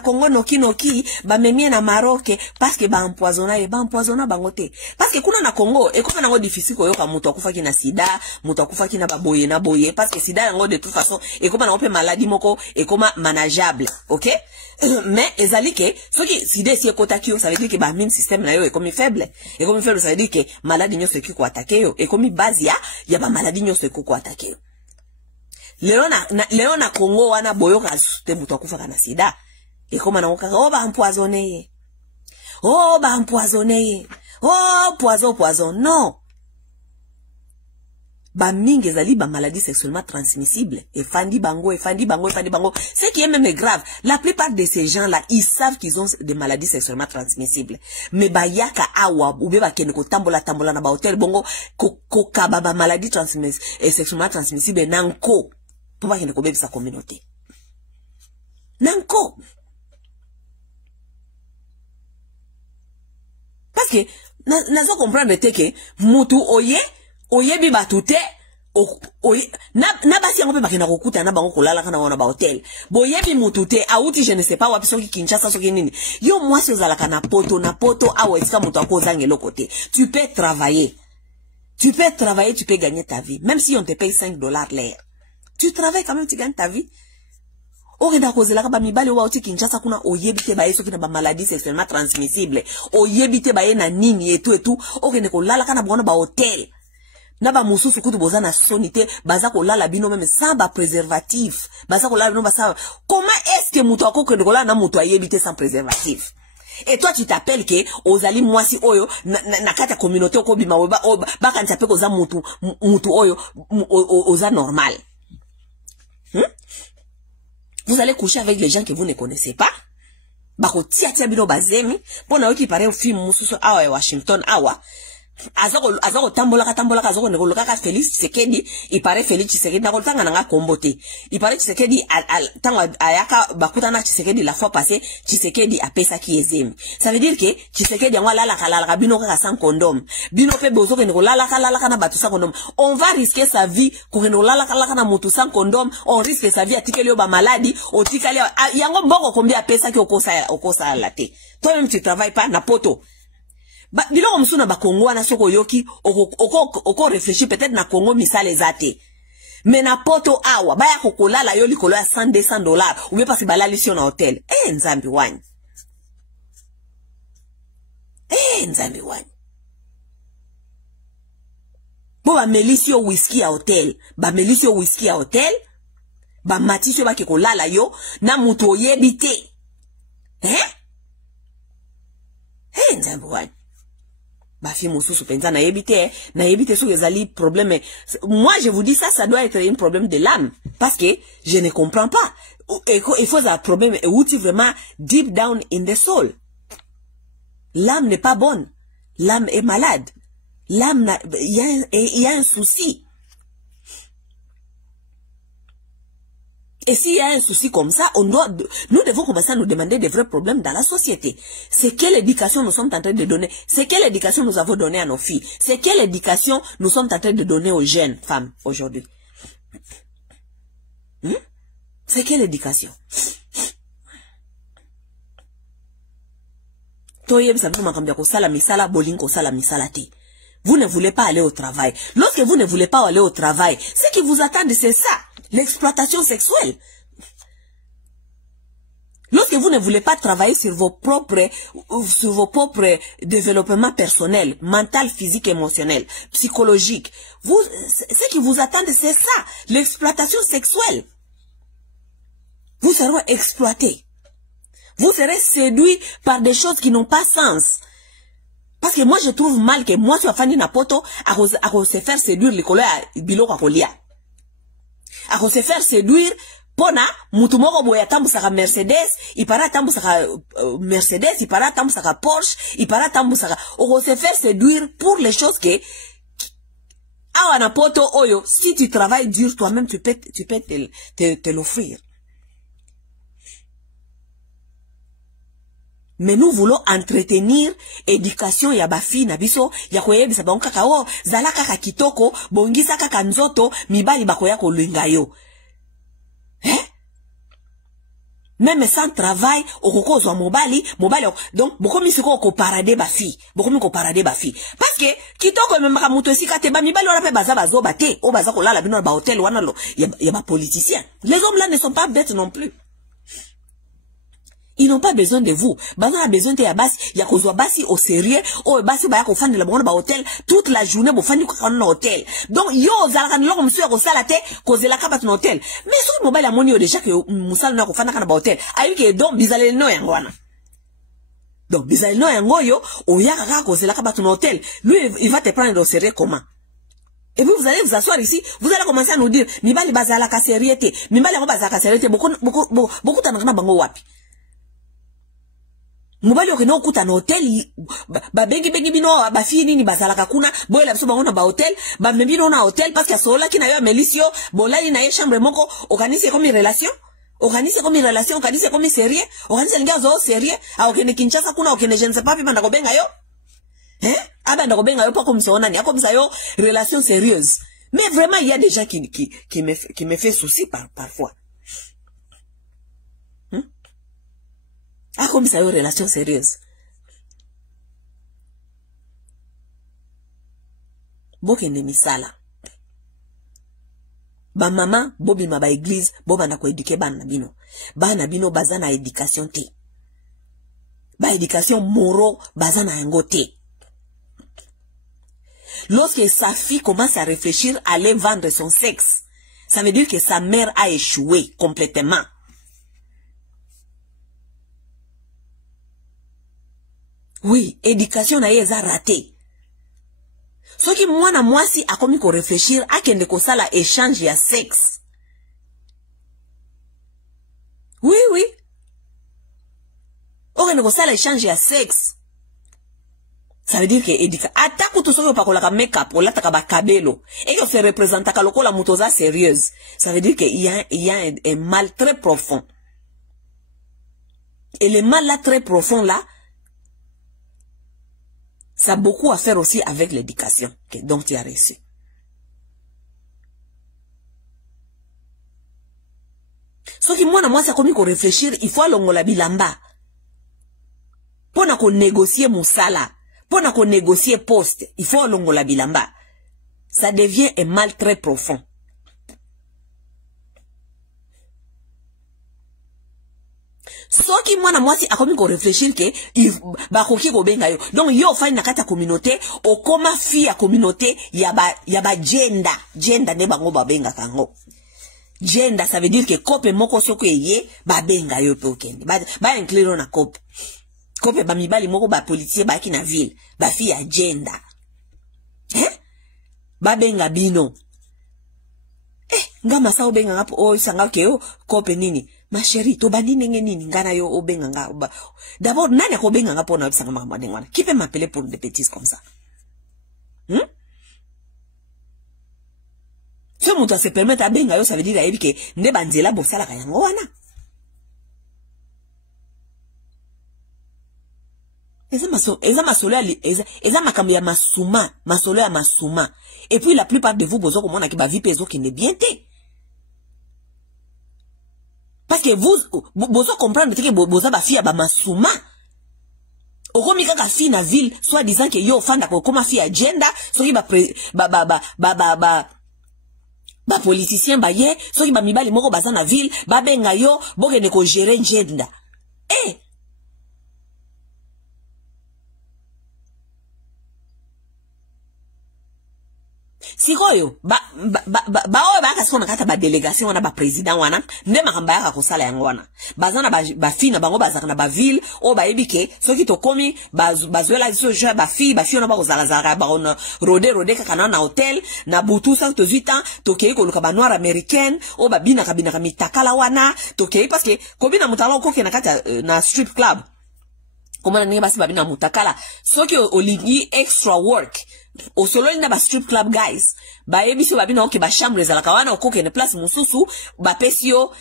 Congo noki ba memie na Maroc parce que ba empoisonna bangote. Parce que kuna na Congo ekoma nango difficile koyoka mutu akufa ki na sida, mutu akufa ki na baboye na boye parce que sida yango de toute façon ekoma nango pe maladie moko ekoma manageable, OK? Mais ezali ke soki sida si ekotaki yo ça veut dire que ba immune système na yo ekomi faible. Ekomi faible ça veut dire que maladie nyoso ekiko attaquer yo, ekomi base ya ba maladie nyoso ekiko attaquer yo. Leo na Congo wana boyoka te mutu akufa na sida. Ekoma na okaka oh ba empoisonné. Oh ba empoisonné. Oh poison. Non. Ba mingi ezali ba maladie sexuellement transmissible. Efandi bango. Ce qui est même grave, la plupart de ces gens-là, ils savent qu'ils ont des maladies sexuellement transmissibles. Mais ba yaka awa ou ba kene ko tambola na ba hotel bongo ko kaba ba maladie sexuellement transmissible nanko. Pour pas qu'il ne connaisse sa communauté. Nanko. Parce que, nazo comprendre que, mutu oye bi batute, na basi yango pe bakina kokuta na bango kolala kana wana ba hotel. Boye bi mutute, auti je ne sais pas wapi soki Kinshasa soki nini. Yo mwasi ozalaka na poto, awa esika mutu akozange lo côté. Tu peux travailler, tu peux gagner ta vie. Même si on te paye $5 l'heure. Tu travailles quand même, tu gagnes ta vie. Oreda kozelaka ba mibale wa oti Kinshasa kuna oyebite ba yeso kina ba maladie sexuellement transmissible. Oyebite ba ye na nini et tout. Orene ko lala kana bona ba hotel. Na ba mususu kutu boza na sonité, baza ko lala bino même sans ba préservatif. Baza ko lala bino basa. Comment est-ce que mutu akoko ko lala na mutu ayebite sans préservatif? Et toi tu t'appelles que ozali mwasi oyo na kata communauté ko bima ba kan tape ko za mutu oyo oza normal. Vous allez coucher avec des gens que vous ne connaissez pas. Bako tia bino bazemi. Pona yo ki pare film mususu awa Washington awa. Azako tambola azako nekoloka ka Félix Tshisekedi, il paraît Félix Tshisekedi na koltanga nanga kombote. Il paraît Tshisekedi tanga ayaka bakuta na Tshisekedi la fois passée, Tshisekedi a pesa ki ezemi. Ça veut dire que Tshisekedi ngwa lala bino ka sans condom. Bino pe bozo ke nekolala kana batu sans condom. On va risquer sa vie ko nekolala kana mutu sans condom, on risque sa vie atikeli yo ba maladie, otikali yango mboko combien pesa ki okosa la te. Toi-même tu travailles pas na poto. Biloko msuna ba Congo na soko yoki oko réfléchir peut-être na Congo misale zate. Mais na poto awa baya kokolala yo likolo ya $100 ou bien parce balali si on a hôtel. Nzambi wani. Nzambi wani. Bo ba melisio whisky à hôtel, ba matisio ba kokolala yo na mutu oyebite. Nzambi wani. Bafi mususu penza na yebite sou ezali problème. Moi je vous dis ça doit être un problème de l'âme parce que je ne comprends pas. Il faut un problème où tu vraiment deep down in the soul. L'âme n'est pas bonne. L'âme est malade. L'âme, il y a un souci. Et s'il y a un souci comme ça, nous devons commencer à nous demander des vrais problèmes dans la société. C'est quelle éducation nous sommes en train de donner? C'est quelle éducation nous avons donné à nos filles? C'est quelle éducation nous sommes en train de donner aux jeunes femmes aujourd'hui? C'est quelle éducation? Vous ne voulez pas aller au travail. Lorsque vous ne voulez pas aller au travail, ce qui vous attend, c'est ça. L'exploitation sexuelle. Lorsque vous ne voulez pas travailler sur vos propres développements personnels, mental, physique, émotionnel, psychologique, ce qui vous attend, c'est ça. L'exploitation sexuelle. Vous serez exploité. Vous serez séduit par des choses qui n'ont pas sens. Parce que moi, je trouve mal que moi, si je fais une poto, à se faire séduire les collègues à bilo kakolia. À se faire séduire, pona, mutumoko boya tambu saka Mercedes, il para tambu saka Mercedes, il para tambu saka Porsche, il para tambu saka, on se faire séduire pour les choses que, awana poto oyo, si tu travailles dur, toi-même, tu peux te l'offrir. Mais nous voulons entretenir éducation ya bafi na biso ya koyebisa bango kaka o zala kaka kitoko bongisa kaka nzoto mibali bakoya kolinga yo. Même sans travail okokozwa mobali donc bokomi siko ko parade bafi bokomi ko parade bafi parce que kitoko memaka muto esika te ba mibali wana pe baza bazoba te o baza kolala bino ba hotel wana lo ya ba politiciens. Les hommes là ne sont pas bêtes non plus. Ils n'ont pas besoin de vous. Ils ont besoin de ya basi, ya kozwa basi au sérieux, o basi ba ya kofanda la ba hôtel toute la journée bo fandi ko na hôtel. Donc yo zalaka nloko monsieur ko sala te kozela ka batuna hôtel. Mais sur mobile amoni yo déjà que musala na kofanda kana ba hôtel. Ayi ke donc bizalé no yango wana. Donc bizalé no yango yo o yaka ka kozela ka batuna hôtel. Lui il va te prendre au sérieux comment? Et puis vous allez vous asseoir ici, vous allez commencer à nous dire mibali bazala ka sérieux te, mibali ngo bazala ka sérieux te, beaucoup tanakana bango wapi? Mobali okeno okuta na hotel ba bengi bino ba fi nini bazalaka kuna boyela biso bango na ba hotel ba membi na hotel parce que sola kina yo melisio bolali na ye chambre moko organiser comme relation organiser comme sérieux organiser linga zo sérieux a okene Kinshasa kuna okene je ne sais pas banda ko benga yo abanda ko benga yo pas comme ça onani comme ça yo relation sérieuse. Mais vraiment il y a des gens qui me fait souci parfois. Comme ça, une relation sérieuse. Bokende misala. Ba maman, bobi ma ba église, boba na ko éduquer bana bino. Bana bino bazana éducation te. Ba éducation moro bazana yango te. Lorsque sa fille commence à réfléchir à aller vendre son sexe, ça veut dire que sa mère a échoué complètement. Oui, éducation na yeza raté. Ce qui moi na moi si a commis ko réfléchir à kende ko sala échange ya sexe. Oui. O kende ko sala échange ya sexe. Ça veut dire que éducation attaque tout soyo pa ko la make-up o la takaba kabelo et que se représente ka lokola mutoza sérieuse. Ça veut dire que il y a un mal très profond. Et le mal là très profond là, ça a beaucoup à faire aussi avec l'éducation dont tu as reçu. Ce qui moi ça comme qu'on réfléchir, il faut longola bilamba. Pour qu'on négocier musala, pour qu'on négocier poste, il faut longola bilamba. Ça devient un mal très profond. Ce qui moi na moi si a comme qu'on réfléchir que ba koki ko benga yo. Donc yo fa na kata communauté o koma fi a communauté ya ba gender ne bango ba benga kango. Gender ça veut dire que kope moko soko ye ba benga yo pe okende. Ba inclure na kope. Kope ba mibali moko ba politicien ba ki na ville, ba fi ya gender. Ba benga bino. Ngama sa obenga ngapo o sanga ke yo kope nini. Ma chérie, to bandi nenge nini ngana yo obenganga. D'abord, nani ko benganga pour na bisanga mama dengwana. Qui peut m'appeler pour des bêtises comme ça? Ce monde se permet à benga yo, ça veut dire que ne banzela bosala kayango wana. Eza makambo ya masolo ya masuma. Et puis la plupart de vous bozo komona ki ba vie pezo qui ne bien te. Parce que vous bozo comprendre que bozo ba fille ba masuma. Okomi kaka fille na ville, soit disant que yo fanda ko koma fille agenda, soki ba politicien ba ye, soki ba mibali moko baza na ville, ba benga yo boke ne ko gérer agenda. Sikoyo ba kasona kata ba délégation wana ba président wana nde makamba ya kosala yango wana bazana ba fina bango bazaka na ba ville o ba ebike soki to komi bazwela so je ba fille ona ba kozala zara ba on rode kaka na hotel na butu sa to 8 ans to kei ko luka ba noir américaine o ba bina kabina mitakala wana to kei parce que kobina mutala ko kena kata na strip club komana ninga basi babina mutakala soki olingi extra work o solo na ba strip club guys ba ebiso babina oke ba chambre za la kawana okoke ne place mususu ba pesio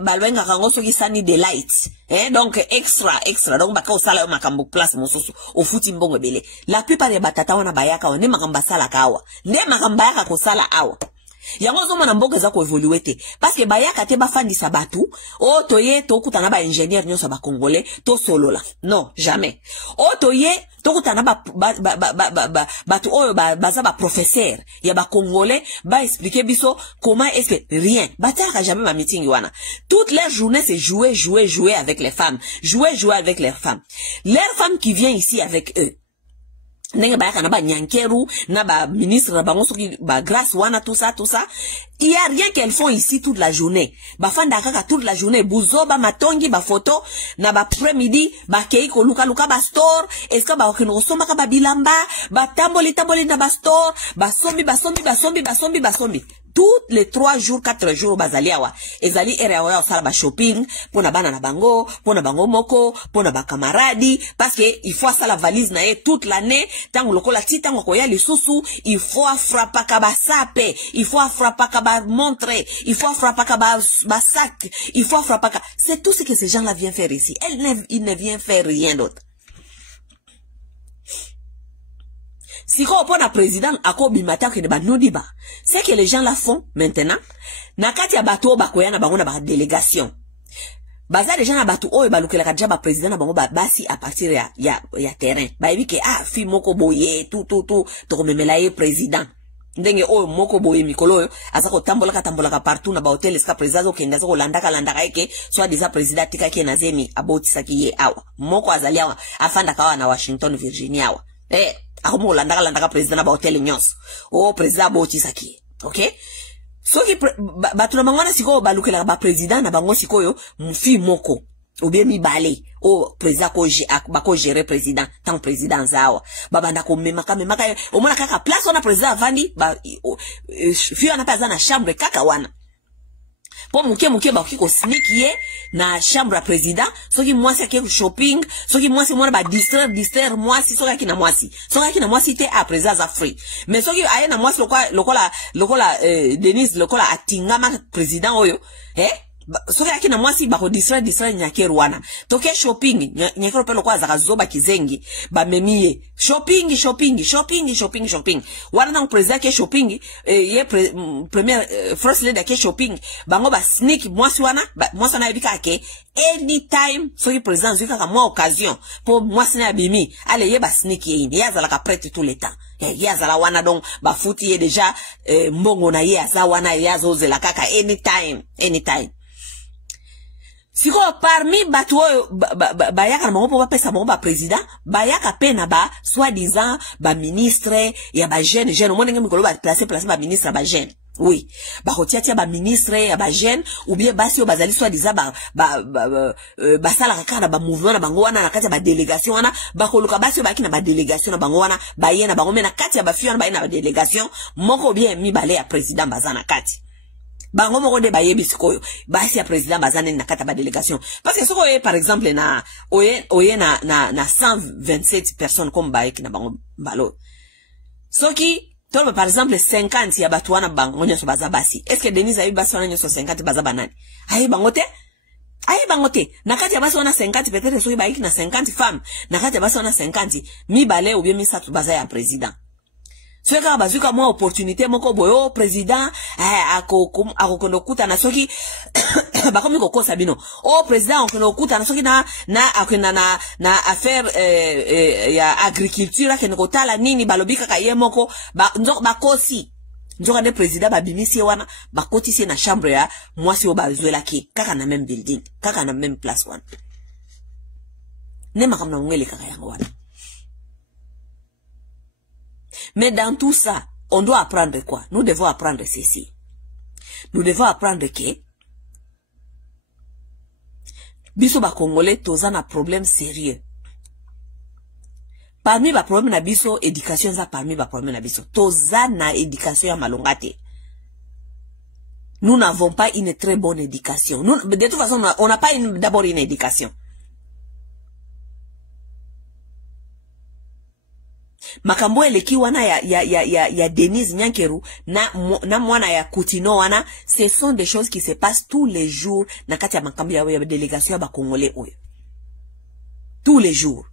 ba lwenga kango soki sani de light donc extra donc ba ka osala yo makambo place mususu o futi mbongo bele la plupart ya batata wana bayaka wane makamba sala kawa nde makamba yaka ko sala awa yango zo mona mboka za ko evoluer te parce que bayaka te ba fandisa batu o toye to kutana ba ingénieur nyoso ba congolais to solola non jamais o toye to kutana batu oyo baza ba professeur ya ba congolais ba expliquer biso comment est-ce que rien bataka jamais ma meeting wana toute leur journée c'est jouer avec les femmes jouer avec leurs femmes qui viennent ici avec eux. Nenge bayaka na ba nyankeru na ba ministre na bango soki ba grâce wana tout ça il y a rien qu'elles font ici toute la journée ba fanda kaka toute la journée buzoba matongi ba photo na ba après-midi ba kei ko luka ba store est-ce que ba okino soma ka ba bilamba ba tamboli na ba store ba sombi toutes les 3 jours 4 jours bazaliawa ezali area wa sala ba shopping pona bana na bango moko pona ba camaradi parce que il faut ça la valise na toute l'année tango lokola ti tango ko ya lisusu il faut frappa ka ba sape il faut frappa ka ba montre il faut frappa ka ba sac il faut frappa ka c'est tout ce que ces gens là viennent faire ici il ne vient faire rien d'autre. Si on prend un président à Kobimata qui ne ba nodiba, c'est que les gens la font maintenant. Nakati ya bato bakoya na bango na ba délégation. Baza les gens na bato oyo balukela ka jaba président na bango ba basi à partir ya terrain. Ba ebi ke fi moko boye tout to komemela ye président. Ndenge oyo moko boye mikolo oyo azako tambola ka partout na ba hotel eska président okenda zako landaka eke soit déjà président tika ke na zemi abotisa ki ye awa. Moko azali awa afanda kawa na Washington Virginia awa. Akomo landaka président ba hotel nyos o président botisaki okay soki batu na mangwana siko balukela ba président na bango sikoyo mfi moko obie mibale o président ko gérer président tant président zawa babanda ko memaka omona kaka place on a président vandi ba fi on a pas na chambre kaka wana po muke ba kiko sneak ye na chambre à président soki mwasi ake shopping soki mwasi mwana ba distraire mwasi soki na mwasi te a président za free mais soki aye na mwasi lokola Denise lokola atingama président oyo soki ake na mwasi ba ko distraire nyake Rwanda toke shopping nyake pe lokwa za zoba kizengi ba memiye shopping wana na président ke shopping ye premier first lady ke shopping bango ba sneak mwasi na ebika ke anytime soki président zuka ka mwa occasion pour mwasi na bimi ale ye ba sneak ye ine ya zala ka prête tout le temps ya zala wana donc ba futi ye déjà mbongo na ye aza wana ya zozela kaka anytime siko parmi batu bayaka na mongo po bapesa mongo ba président bayaka pena ba soi-disant ba ministre ya ba jeune omone ngemi kolo ba placer ba ministre ba jeune oui ba kotiatia ba ministre ya ba jeune ou bien basi o bazali soi-disant ba sala kaka ba mouvement na bango wana na kati ba délégation wana ba koluka basi ba kina ba délégation na bango wana ba yena bango mena kati ya ba fiona ba yena ba délégation moko bien mi balé ya président bazana kati bango moko de bayebi sikoyo basi ya président bazane na kata ba délégation parce que soko par exemple na oye na 127 personnes comme baiki na bango mbalo soki tolo par exemple 50 ya batu wana bango nyoso baza basi est-ce que Denise ayi basi wana nyoso 50 baza banani ayi bangote na kati ya basi wana 50 peut-être soki baiki na 50 femmes na kati ya basi wana 50 mi bale ou bien mi satu baza ya président. Soki kaka bazuka mwa opportunité moko boyo président akokondo kuta na soki bakomi kokosa bino président akokondo kuta na soki na akenda na affaire ya agriculture akende kotala nini balobi kaka ye moko bakosi nzoka de président babimisi wana bakotisi na chambre ya mwasi o bazwela ki kaka na même building kaka na même place wana ne makamna ngwele kaka yango wana. Mais dans tout ça, on doit apprendre quoi? Nous devons apprendre ceci. Nous devons apprendre que biso ba Congolais toza na problème sérieux. Parmi ba problème na biso éducation za parmi ba problème na biso toza na éducation ya malongate. Nous n'avons pas une très bonne éducation. Nous, de toute façon, on n'a pas d'abord une éducation. Makambo eleki wana ya Denise Nyankeru na mwana ya Kutino wana, ce sont des choses qui se passent tous les jours na kati ya makambo ya délégation ya ba Congolais oyo. Tous les jours.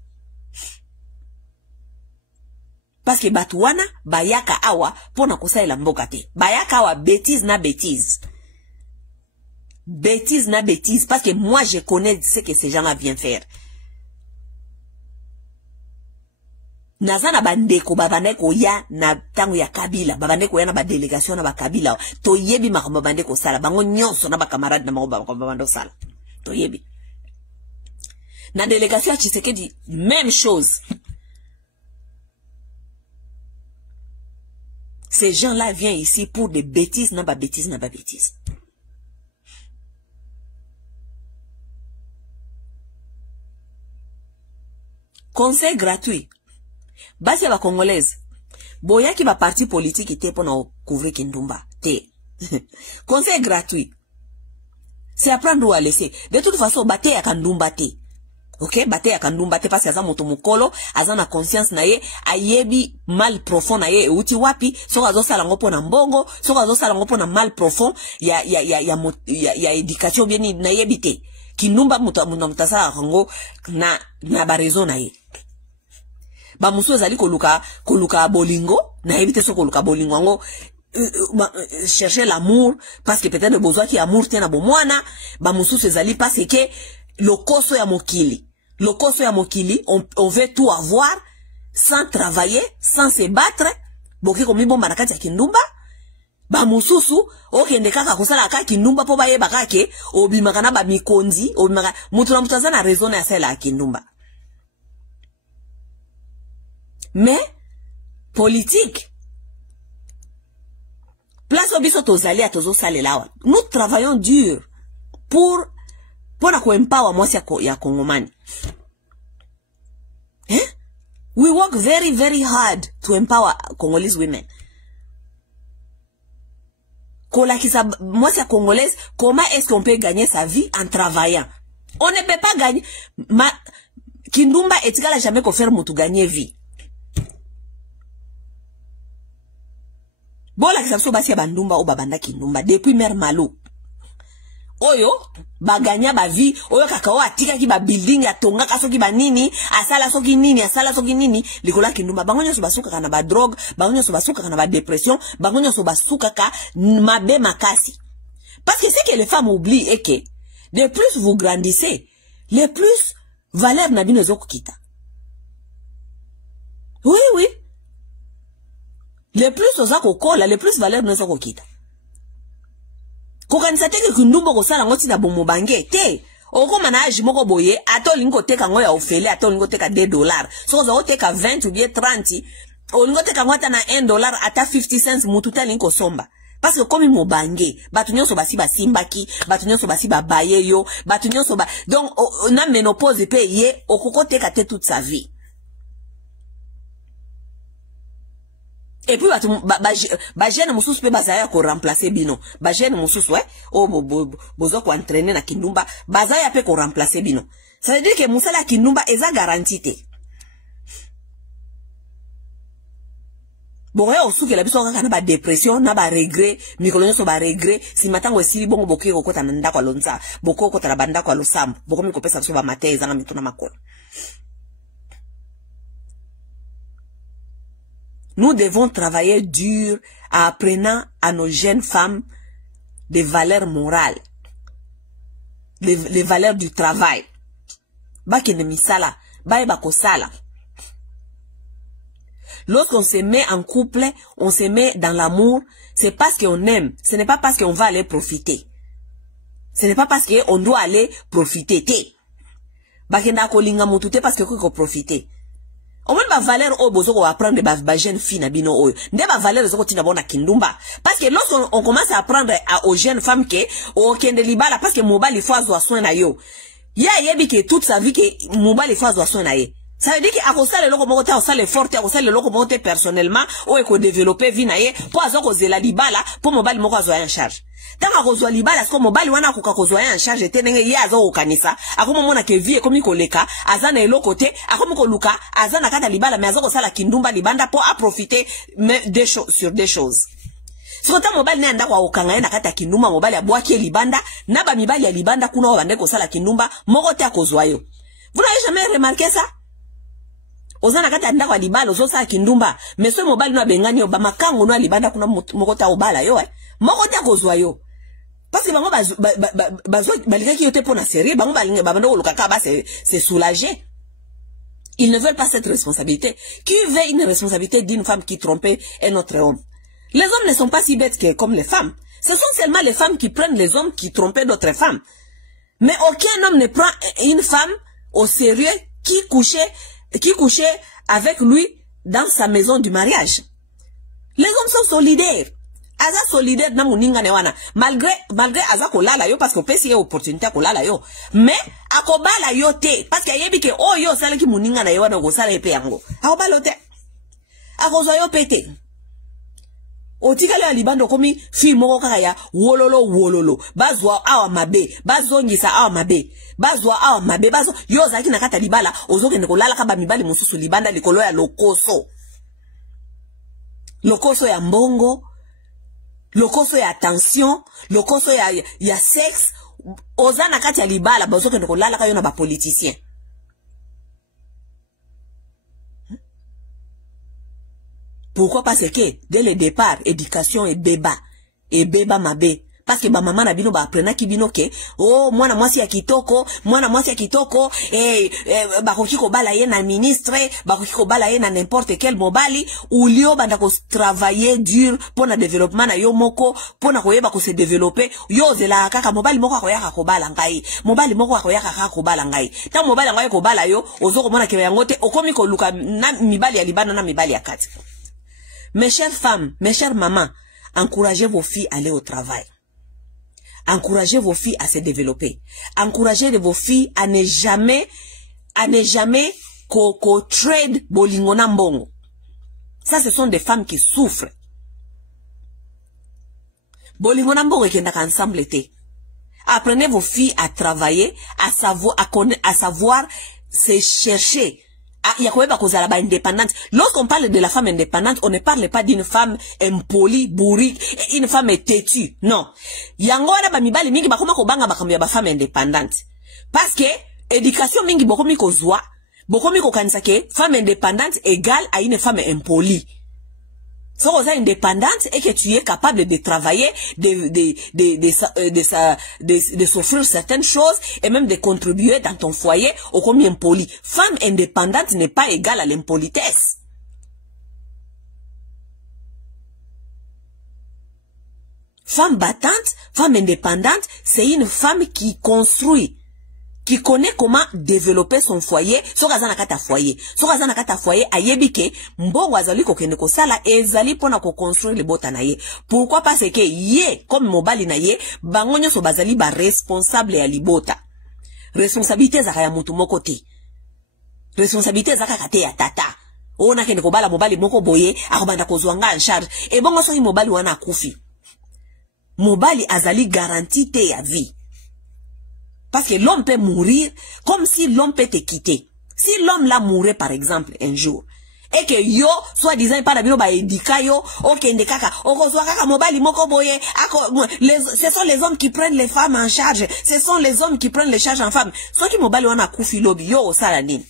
Parce que batu wana bayaka awa pona kosaela mboka te. Bayaka awa bêtise na bêtise. Bêtise na bêtise parce que moi je connais ce que ces gens-là viennent faire. Nazana bandeko babandeko ya na tangu ya Kabila babandeko ya na ba délégation na ba Kabila to yebi makambo bandeko sala bango nyonso na ba camarade na makambo babando sala to yebi na délégation ya Tshisekedi même chose. Ces gens-là viennent ici pour des bêtises na ba bêtises na ba bêtises. Conseil gratuit. Basi ba Congolaise. Boya ki ba parti politique te pour nous couvrir Kindumba. Te. Conseil gratuit. C'est apprendre à laisser. De toute façon, bate ya Kandumba te. Ok? Bate ya Kandumba te parce que aza moto mukolo, aza na conscience na ye, ayebi mal profond na ye, uti wapi, so azo sala ngopo na mbongo, so azo sala ngopo na mal profond, ya éducation bien na yebi te. Kindumba mutasala rango na ba raison na ye. Ba musu ezali koluka bolingo na ebite so koluka bolingo ngo chercher l'amour parce que peut-être besoin qui amour tena bomwana ba musu ezali parce que lokoso ya mokili on veut tout avoir sans travailler sans se battre boki komi bomba na kati ya Kindumba ba mususu okende kaka kosala kaka Kindumba po baye bakake obimaka na ba mikonzi obimaka mutu na mutaza na raison ya sala ya Kindumba. Mais, politique. Place au biso tozali a tozo sale lawa. Nous travaillons dur pour na empower mwasi ya Kongomani. We work very, very hard to empower Congolese women. Kola kisa mwasi ya Congolaise, comment est-ce qu'on peut gagner sa vie en travaillant? On ne peut pas gagner. Kindumba etikala jamais ko faire mutu gagner vie. Bola kisamso basi ya bandumba o babanda Kindumba depuis Mère Malo. Oyo baganya ba vie, oyo kakao atika ki ba building ya tonga kaso ki ba nini, asala soki nini, likola Kindumba bangonyo so basuka kana ba drogue, bangonyo so basuka kana ba dépression, bangonyo so basuka ka mabe makasi. Parce que ce que les femmes oublient est que de plus vous grandissez, les plus valeur na bino zo kita. Oui. Les plus oza kokola, les plus valeur nozo kokita. Kokanisa teke Kindumba kosala ngoti na bomo bange te. Oko manage moko boye, ato lingo teka ngoya ofele, ato lingo teka $2. So oza oteka 20 ou bien 30, o lingo teka ngota na $1 ata 50 cents mututa lingo somba. Parce que comme mo bange, batu nyonso basi basimbaki, batu nyonso basi babaye yo, batu nyonso ba donc na ménopause pe ye, okoko teka te toute sa vie. Et puis ba jeune mususu pe bazaya ko remplacer bino ba jeune mususu ouais o bozo ko entraîner na kindumba bazaya pe ko remplacer bino. Ça veut dire que musala kindumba eza garantie. Bon yo suki la biso kaka na ba dépression na ba regret mikolo nyoso ba regret si matango esili bongo boke ko kota nda kwa lonza boko ko tala banda kwa losambo boko mi ko pesa so ba mateza na mituna makolo. Nous devons travailler dur en apprenant à nos jeunes femmes des valeurs morales, les valeurs du travail. Bakene misala, bae bakosala. Lorsqu'on se met en couple, on se met dans l'amour, c'est parce qu'on aime. Ce n'est pas parce qu'on va aller profiter. Ce n'est pas parce qu'on doit aller profiter. Bakenda kolinga mutute parce qu'on peut profiter. Au moins ba valeur o bozo ko apprendre ba jeune fille na bino oyo. Nde ba valeur zo ko tina bona kindumba. Parce que lorsqu'on commence à apprendre aux jeunes femmes que o kende libala parce que mobali faut avoir soin na yo. Ya yebi que toute sa vie que mobali faut avoir soin na ye. Ça veut dire que akosala loko moko ta osala effort te akosala loko moko te personnellement o ko développer vie na ye pour azo ko zela libala pour mobali moko azo en charge. Tanga kozwa libala sko mobali wana ko kozwa en charge te nenge ye azo okanisa akomo mona ke vie komi koleka azana eloko te akomo ko luka azana kata libala mais azo ko sala kindumba libanda pour à profiter sur des choses. Sota mobali ne anda kwa okanga na kata kindumba mobali abwaki libanda na ba mibali ya libanda kuna wa bande ko sala kindumba moko te akozwa yo. Vous n'avez jamais remarqué ça? Ozana kata anda kwa libala ozo sala kindumba mais so mobali no bengani yo ba makango no libanda kuna moko ta obala yo moko te akozwa yo. Parce que bango balika ki yote pona série bango balinga babando ko lukaka ba c'est soulager. Ils ne veulent pas cette responsabilité. Qui veut une responsabilité d'une femme qui trompait un autre homme? Les hommes ne sont pas si bêtes que comme les femmes. Ce sont seulement les femmes qui prennent les hommes qui trompaient d'autres femmes. Mais aucun homme ne prend une femme au sérieux qui couchait avec lui dans sa maison du mariage. Les hommes sont solidaires. Aza solidaire na muninga ne wana malgré aza ko lala yo parce que pesi ye opportunité ko lala yo mais akobala yo te parce que yebi ke o yo sala ki muninga na yo wana ko sala epe yango akobala te akozwa yo pete otikala libando komi fi moko kaka ya wololo bazwa awa mabe bazongisa awa mabe bazwa awa mabe bazo yo zaki na kata libala ozokende ko lala ka ba mibali mususu libanda likolo ya lokoso ya mbongo lokoso ya attention, lokoso ya sexe, ozana kati ya libala bazo kende ko lala kayo na ba politicien. Pourquoi? Parce que dès le départ, éducation et beba mabe. Parce que ba maman na bino ba aprena ki bino ke oh mwana mwasi ya kitoko bakoki ko bala ye na ministre bakoki ko bala ye na n'importe quel mobali ou lio banda ko travailler dur pour na développement na yo moko pour na koyeba ko se développer yo zela kaka mobali moko akoyaka ko bala ngai mobali moko akoyaka kaka ko bala ngai ta mobali ngai ko bala yo ozoko mona ke yango te okomi ko luka na mibali ya libana na mibali ya kati. Mes chères femmes, mes chères mamans, encouragez vos filles à aller au travail. Encouragez vos filles à se développer. Encouragez vos filles à ne jamais trade bolingona mbongo. Ça, ce sont des femmes qui souffrent. Bolingona mbongo qui ensemble te. Apprenez vos filles à travailler, à savoir se chercher. Lorsqu'on parle de la femme indépendante, on ne parle pas d'une femme impolie, bourrique, une femme têtue. Non. Yangora ba mibali mingi bakoma ko banga bakamya ba femme indépendante. Parce que éducation mingi bokomi ko zwa, bokomi ko kanisa ke femme indépendante égale à une femme impolie. Si vous êtes indépendante et que tu es capable de travailler, de s'offrir certaines choses et même de contribuer dans ton foyer au combien impoli. Femme indépendante n'est pas égale à l'impolitesse. Femme battante, femme indépendante, c'est une femme qui construit, qui connaît comment développer son foyer. Sokazana kata foyer. Sokazana kata foyer ayebike mbongo azali ko kende ko sala ezali pona ko construire le bota na ye. Pourquoi? Parce que ye comme mobali na ye bangonyo so bazali ba responsable ya libota. Responsabilité za ya mutu moko te. Responsabilité za kaka te ya tata. ona kende kobala mobali moko boye akobanda kozwanga en charge et bongo soki mobali wana akufi mobali azali garantie te ya vie parce que l'homme peut mourir comme si l'homme peut te quitter. Si l'homme là mourait par exemple un jour et que yo soit disant pas d'abino ba edika yo okende kaka okozwa kaka mobali moko boye ce sont les hommes qui prennent les femmes en charge, ce sont les hommes qui prennent les charges en femmes. Soki mobali wana akufi lobi yo osala nini?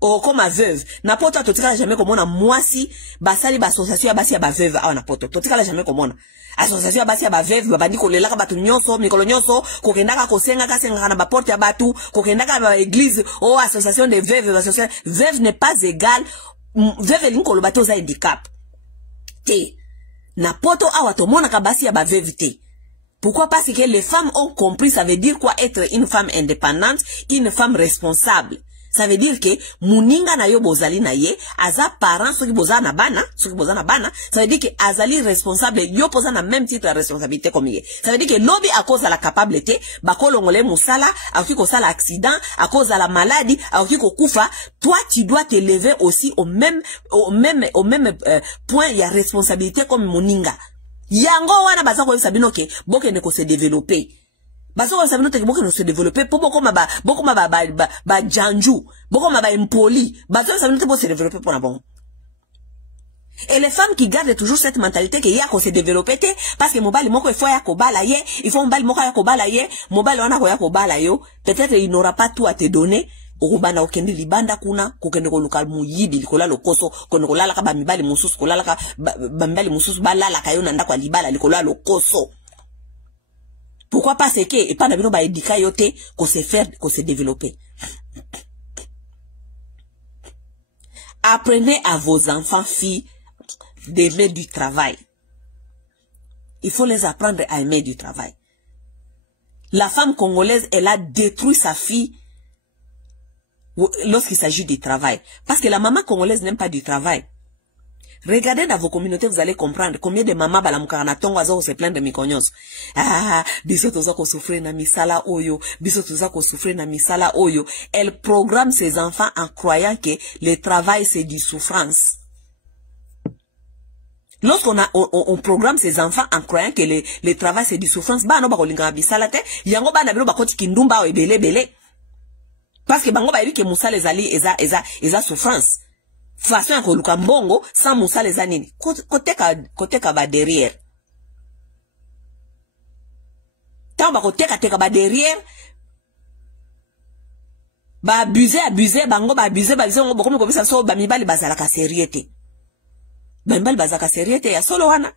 O comme veuve na poto totika jamais komona mwasi basali ba association ya basi ya ba veuve awa na poto totika jamais komona association ya basi ya ba veuve babandi kolelaka batu nyonso mikolo nyonso kokendaka kosenga kasenga na ba porte ya batu kokendaka ba église o association de veuve association veuve n'est pas égal veuve linkolo bato za handicap te na poto awa to mona ka basi ya ba veuve te. Pourquoi? Parce que les femmes ont compris ça veut dire quoi être une femme indépendante, une femme responsable. Ça veut dire que muninga na yo bozali na ye aza parent soki bozana na bana ça veut dire que azali responsable yo posa na même titre de responsabilité comme ye. Ça veut dire que lobi à cause de la capacité bakolongole musala akoki ko sala accident à cause de la maladie akoki ko kufa, toi tu dois te lever aussi au même point il y a responsabilité comme muninga yango wana baza ko sabino ke bokende ko se développer. Baso ça veut dire que se développer pour beaucoup ba janju beaucoup ba impoli baso ça veut dire que se développer pour la bon. Et les femmes qui gardent toujours cette mentalité que y a qu'on se développer parce que mobile moko il faut ya kobala ye il faut mobile moko ya kobala ye mobile wana ko ya kobala yo peut-être il n'aura pas tout à te donner okubana okende libanda kuna kokende ko luka muyibi likola lokoso kono kolala ka ba mibali mususu kolala ka ba mibali mususu balala kayo nanda kwa libala likola lokoso. Pourquoi? Parce que et pas d'abino ba edika yote qu'on se développer. Apprenez à vos enfants filles d'aimer du travail. Il faut les apprendre à aimer du travail. La femme congolaise, elle a détruit sa fille lorsqu'il s'agit du travail. Parce que la maman congolaise n'aime pas du travail. Regardez dans vos communautés, vous allez comprendre combien de mamans balamukana tongo azo se plaindre de mikonyos. Ah, biso toza ko souffrir na misala oyo, biso toza ko souffrir na misala oyo. Elle programme ses enfants en croyant que le travail c'est du souffrance. On programme ses enfants en croyant que le travail c'est du souffrance, ba no ba kolinga bisala te, yango ba na bino ba koti kindumba o ebele. Parce que bango ba yebi ke musala ezali eza souffrance. Façon à koluka mbongo sans moussa les anini côté ka ba derrière tant ba côté ka ba derrière ba abuser bango ba abuser ngo comme ça so ba mibali bazala ka sérieuté ba mibali bazala ka sérieuté ya solo wana.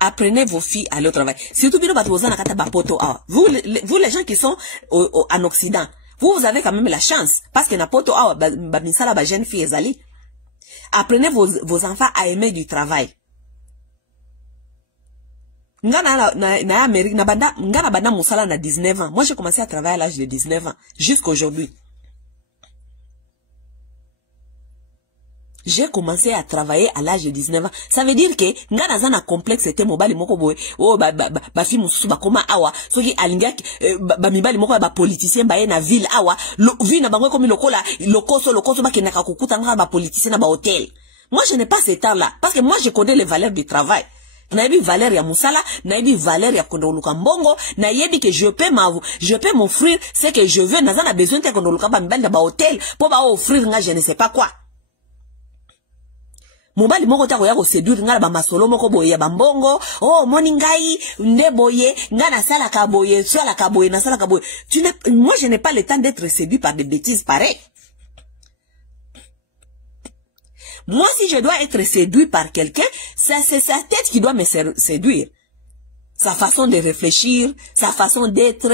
Apprenez vos filles à aller au travail surtout bino batozana kata ba poto ah vous les gens qui sont en Occident. Vous avez quand même la chance parce que n'importe où misala ba jeune fille ezali. Apprenez vos enfants à aimer du travail. Ngana na Amérique na banda musala na 19 ans. Moi j'ai commencé à travailler à l'âge de 19 ans jusqu'à aujourd'hui. J'ai commencé à travailler à l'âge de 19 ans. Ça veut dire que ngana zana complexe était mobile moko boy. Oh ba fi mususu ba koma awa. Soki alinga ba mibali moko ba politicien ba na ville awa. Vi na bango comme lokoso ba kenaka kokuta nga ba politicien na ba hôtel. Moi je n'ai pas ce temps là parce que moi je connais les valeurs du travail. Na yebi valeur ya musala, na yebi valeur ya kondoluka mbongo, na yebi que je peux m'offrir ce que je veux, na zana besoin de kondoluka ba mibali na ba hôtel pour ba offrir nga je ne sais pas quoi. Mobali moko ta koya ko séduire ngala ba masolo moko boye ya bambongo oh moni ngai nde boye ngana sala ka boye na sala ka boye moi je n'ai pas le temps d'être séduit par des bêtises pareilles. Moi si je dois être séduit par quelqu'un c'est sa tête qui doit me séduire, sa façon de réfléchir, sa façon d'être,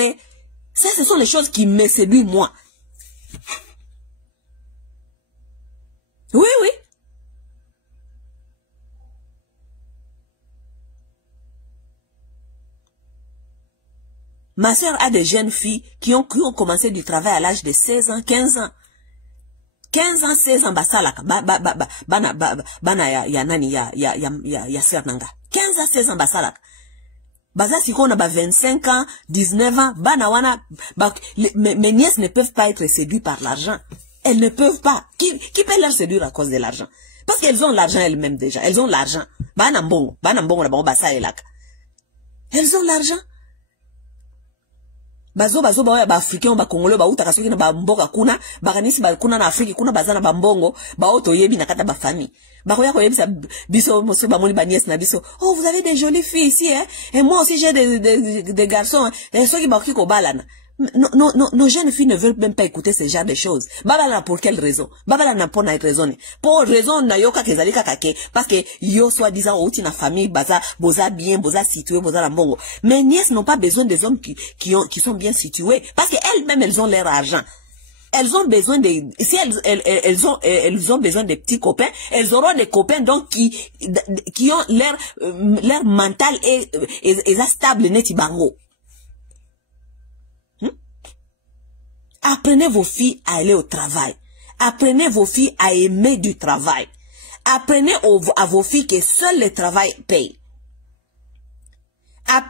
ça ce sont les choses qui me séduisent moi. Oui. Ma sœur a des jeunes filles qui ont commencé du travail à l'âge de 16 ans, 15 ans. 15 ans, 16 ans, basalaka, bana ya nani ya sœur nanga. 15 ans, 16 ans, basalaka. Baza siko na ba 25 ans, 19 ans, bana wana, mes nièces ne peuvent pas être séduites par l'argent. Elles ne peuvent pas. Qui peut leur séduire à cause de l'argent? Parce qu'elles ont l'argent elles-mêmes déjà. Elles ont l'argent. Bana mbongo la bango basa elaka. Elles ont l'argent. Bazo ba africain ba congolais ba uta kasoki na ba mboka kuna, bakanisi ba kuna na Afrique kuna bazana ba mbongo, ba oto yebi na kata ba famille. Ba koya ko yebi sa biso moso ba moni ba nièce na biso. Oh, vous avez des jolies filles ici hein. Et moi aussi j'ai des garçons. Et ceux qui ba ko balana. Nos jeunes filles ne veulent même pas écouter ce genre de choses. Babala pour quelle raison? Babala pour une raison. Pour raison na yoka kezalika kake parce que yo soi-disant outi na famille baza boza bien, boza situé, boza la mbongo. Mes nièces n'ont pas besoin des hommes qui sont bien situés parce que elles-mêmes elles ont leur argent. Elles ont besoin si elles ont besoin de petits copains, elles auront des copains donc qui ont leur mental est stable neti bango. Apprenez vos filles à aller au travail. Apprenez vos filles à aimer du travail. Apprenez à vos filles que seul le travail paye.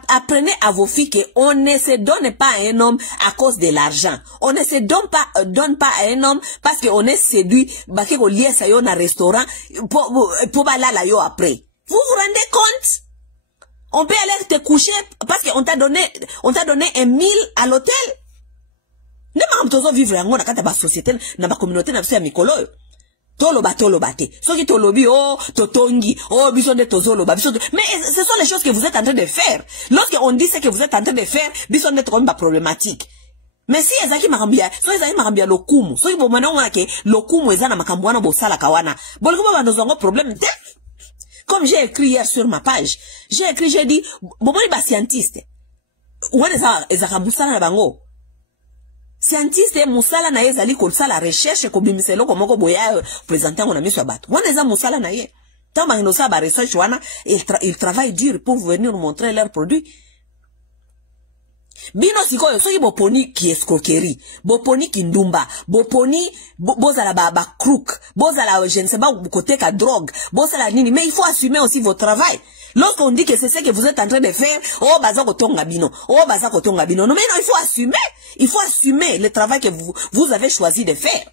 Apprenez à vos filles qu'on ne se donne pas à un homme à cause de l'argent. On ne se donne pas à un homme parce qu'on est séduit, parce qu'on lié ça yo na restaurant, pour la yo après. Vous vous rendez compte? On peut aller te coucher parce qu'on t'a donné 1,000 à l'hôtel. Ne ma tozo vivre yango na kata ba société na ba communauté na biso ya mikolo yo. Toloba te. Soki tolobi oh totongi oh biso de tozoloba biso. Mais ce sont les choses que vous êtes en train de faire. Lorsque on dit ce que vous êtes en train de faire, biso net comme ba problématique. Mais si ezaki makambia, so ezaki makambia lokumu. Soki bo mwana ngona ke lokumu ezana makambo wana bo sala kawana. Boliko ba ndozongo problème te. Comme j'ai écrit hier sur ma page, j'ai dit bomoni ba scientiste. Wana ezaka musala na bango. Scientiste musala na ye zali ko sala recherche ko bimiselo ko moko boya présenter ngona miso bato. Wana eza musala na ye. Tamba ngino sa ba research wana il travaille dur pour venir nous montrer leurs produits. Bino sikoyo soki boponi ki escroquerie, boponi ki ndumba, boponi bozala ba crook, bozala je ne sais pas côté ka drogue, bozala nini, mais il faut assumer aussi votre travail. Lorsqu'on dit que c'est ce que vous êtes en train de faire, oh baza kotonga bino, oh baza kotonga bino. Non mais non, il faut assumer le travail que vous avez choisi de faire.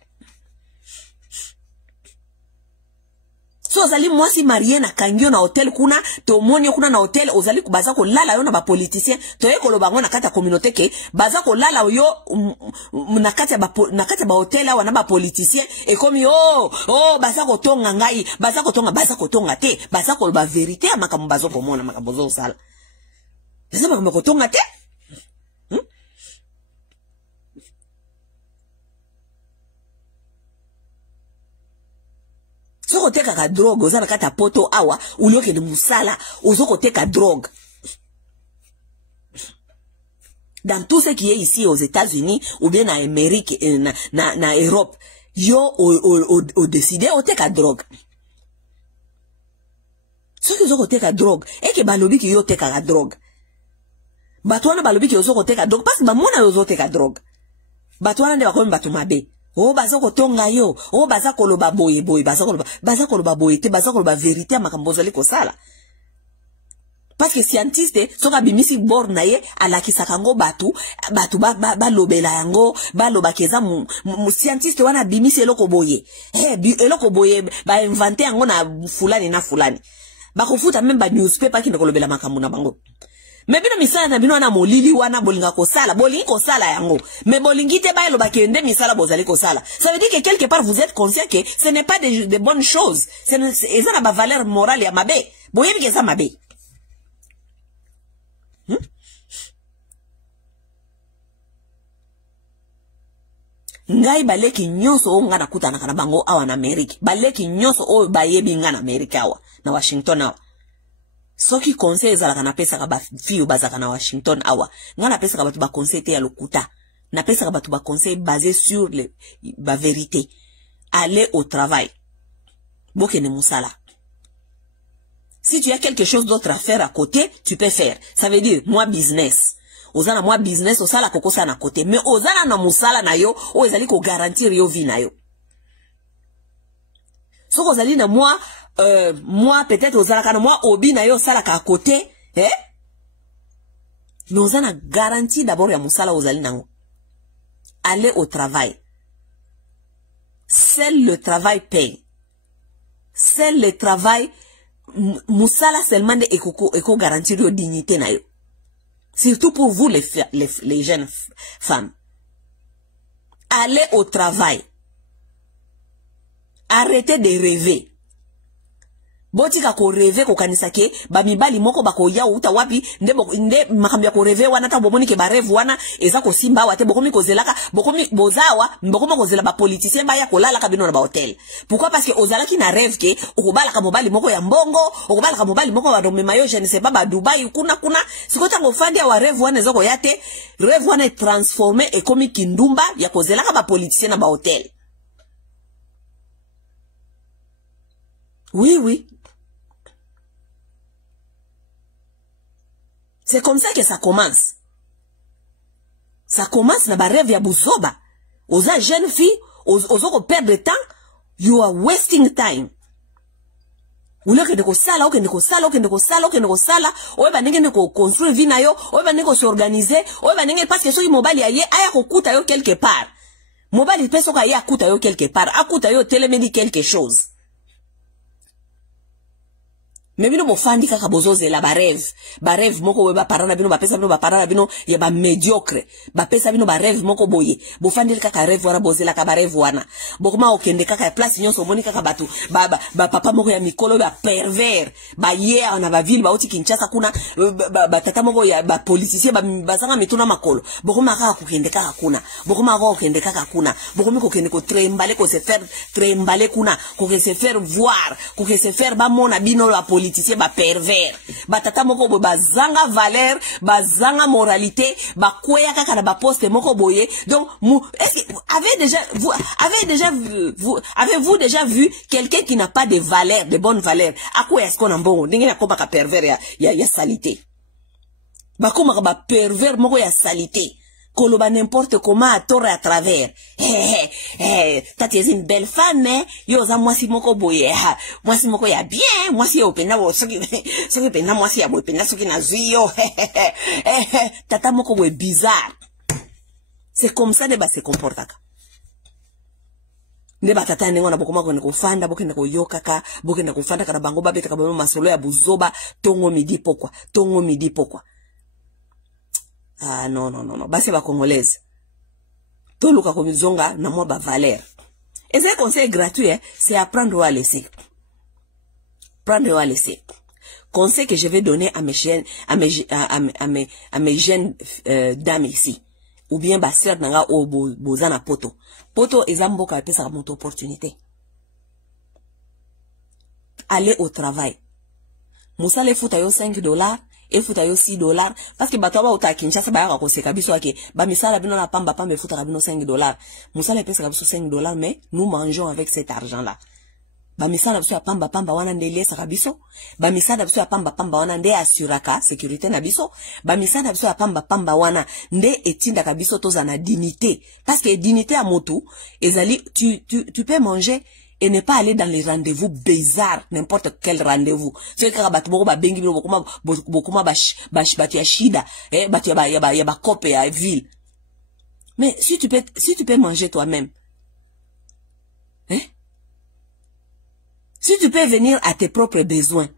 So ozali mwasi marié na kangio na hotel kuna, to monyo kuna na hotel, ozali baza ko lala yo na ba politicien, to ye ko lobango na kata communauté ke, baza ko lala yo na kata ba hotel awa na ba politicien, et comme oh baza ko tonga ngai, baza ko tonga te, baza ko ba vérité amakambo bazo ko mona makambo zo sala. Baza makambo ko tonga te. Soko teka ka drogue, ozana kata poto awa, ulioke de musala, ozoko teka drogue. Dans tout ce qui est ici aux États-Unis, ou bien en Amérique, na Europe, yo o décidé o teka drogue. Soki ozoko teka drogue, eke balobi ki yo teka ka drogue. Batwana balobi ki ozoko teka drogue, parce que ba mona yo teka drogue. Batwana nde bakomi batu mabe. Oh baza ko tonga yo, oh baza ko loba boye, baza ko loba boye te, baza ko loba vérité makambo zali ko sala. Parce que scientiste soka bimisi bor na ye alakisaka ngo batu ba lobela yango, ba loba keza scientiste wana bimisi eloko boye. Eloko boye ba inventer yango na fulani. Ba ko futa même ba newspaper ki ndoko lobela makambo na bango. Mais bino misala na bino wana molili wana bolinga ko sala yango, mais bolingi te ba eloba kende misala bozali ko sala. Ça veut dire que quelque part vous êtes conscient que ce n'est pas de bonnes choses, ça n'a pas valeur morale ya mabe, boyebi ke ça mabe. Ngai baleki nyonso o ngana kutana kana bango awa na Amerika, baleki nyonso o bayebi ngana Amerika awa na Washington awa. Soki conseil ezalaka na pesa ka ba fiyo bazaka na Washington awa, ngana pesa ka batu ba conseil te ya lokuta, na pesa ka batu ba conseil basé sur la vérité. Aller au travail. Bokene musala. Si tu as quelque chose d'autre à faire à côté, tu peux faire. Ça veut dire moi business. Ozana moi business osala kokosa na côté, mais ozana na musala na yo, o ezali ko garantir yo vie na yo. So ozali na moi peut-être ozala kana moi obi na yo sala ka côté, Nous avons garanti d'abord ya musala ozali nango. Aller au travail. Seul le travail paye. Seul le travail, musala seulement de eko garantir de dignité na yo. Surtout pour vous les jeunes femmes. Allez au travail. Arrêtez de rêver. Botika ko rêver ko kanisa ke ba mibali moko bako ya uta wapi nde makambia ko rêver wana ta bomoni ke ba rêve wana eza ko simba wate bokomi ko zelaka bokomi bozawa bokomi ko zela ba politicien ba ya ko lala ka bino na ba hotel. Pourquoi? Parce que ozala ki na rêve ke okobala ka mobali moko ya mbongo, okobala ka mobali moko wa domema yo je ne sais pas ba Dubai kuna sikota ngo fandi wa rêve wana ezoko yate rêve wana est transformé et comme kindumba ya ko zelaka ba politicien na ba hotel. Oui. C'est comme ça que ça commence. Ça commence na ba rêve ya buzoba. Oza jeune fille, ozoko perdre temps, you are wasting time. Oule ke ndeko sala, oye ba nenge ndeko construire vie na yo, oye ba nenge s'organiser, oye ba nenge parce que so mobali aye aya ko kuta yo quelque part. Mobali peso ka ya kuta yo quelque part, akuta yo telemedi quelque chose. Mais bino mofandi kaka bozoze la ba rêve moko we ba parana bino ba pesa bino ba parana bino ya ba médiocre ba pesa bino ba rêve moko boye bofandi kaka rêve wana bozela ka ba rêve wana bokoma okende kaka ya place nyonso moni kaka batu ba papa moko ya mikolo ba pervers ba ye na ba ville ba oti Kinshasa kuna ba tata moko ya ba politicien ba sanga mituna makolo bokoma kaka kokende kaka kuna bokoma kaka okende kaka kuna bokomi kokende ko trembale ko se faire trembale kuna ko se faire voir ko se faire ba mona bino la politicien ba pervers ba tata moko bo bazanga valeur bazanga moralité ba kweya kaka na ba poste moko boye. Donc avez-vous déjà vu quelqu'un qui n'a pas de valeur, de bonne valeur? À quoi est-ce qu'on en bon ndenge na koma ka pervers ya salité ba koma ka ba pervers moko ya salité koloba n'importe comment à tort et à travers. T'as une belle femme, mais yo za moi si moko boye, moi si moko ya bien, moi si yo pena wo soki pena moi si ya boye pena soki na zuyo. Tata moko boye bizarre. C'est comme ça de ba se comportaka. Ndeba tata nengo na bokoma ko fanda bokenda ko yokaka bokenda ko fanda kana bango babeta ka bomo masolo ya buzoba tongo midi pokwa. Ah non. Basi ba congolaise. Toluka ko mizonga na moi ba valeur. Et ce conseil gratuit, c'est apprendre ou à laisser. Prendre ou à laisser. Conseil que je vais donner à mes jeunes dames ici. Ou bien ba sœur nanga o bozana poto. Poto ezamboka pesa mon opportunité. Aller au travail. Musa le futa yo $5. Et futa yo $6 parce que bato ba uta Kinshasa ba ya ko seka biso ake ba misala bino na pamba futa bino $5 musala pesa biso $5 mais nous mangeons avec cet argent là ba misala biso ya pamba wana ndele saka biso ba misala biso ya pamba wana nde assuraka sécurité na biso ba misala biso ya pamba wana nde etinda ka biso toza na dignité parce que dignité à motu ezali tu peux manger et ne pas aller dans les rendez-vous bizarres, n'importe quel rendez-vous. C'est que batu boko ba bengi bokuma batu ya shida, batu ya ba kope ya ville. Mais si tu peux manger toi-même, si tu peux venir à tes propres besoins,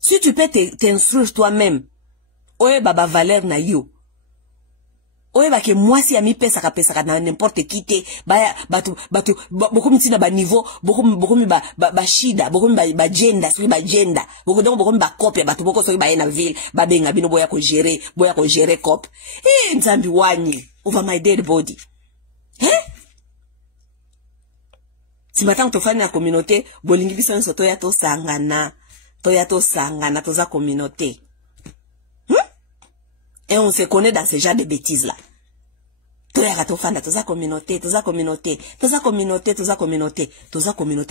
si tu peux t'instruire toi-même, oye baba valeur na yo. Oye ba ke moi si ami pesa ka na n'importe qui te batu bokomi tina ba niveau bokomi ba shida bokomi ba gender so ba gender bokomi ba copie batu boko so ba na ville ba benga bino boya ko gérer cop nzambi wani over my dead body. Si matin to fani na communauté bolingi biso nso to ya to sangana to za communauté. Et on se connaît dans ce genre de bêtises là. Toza communauté,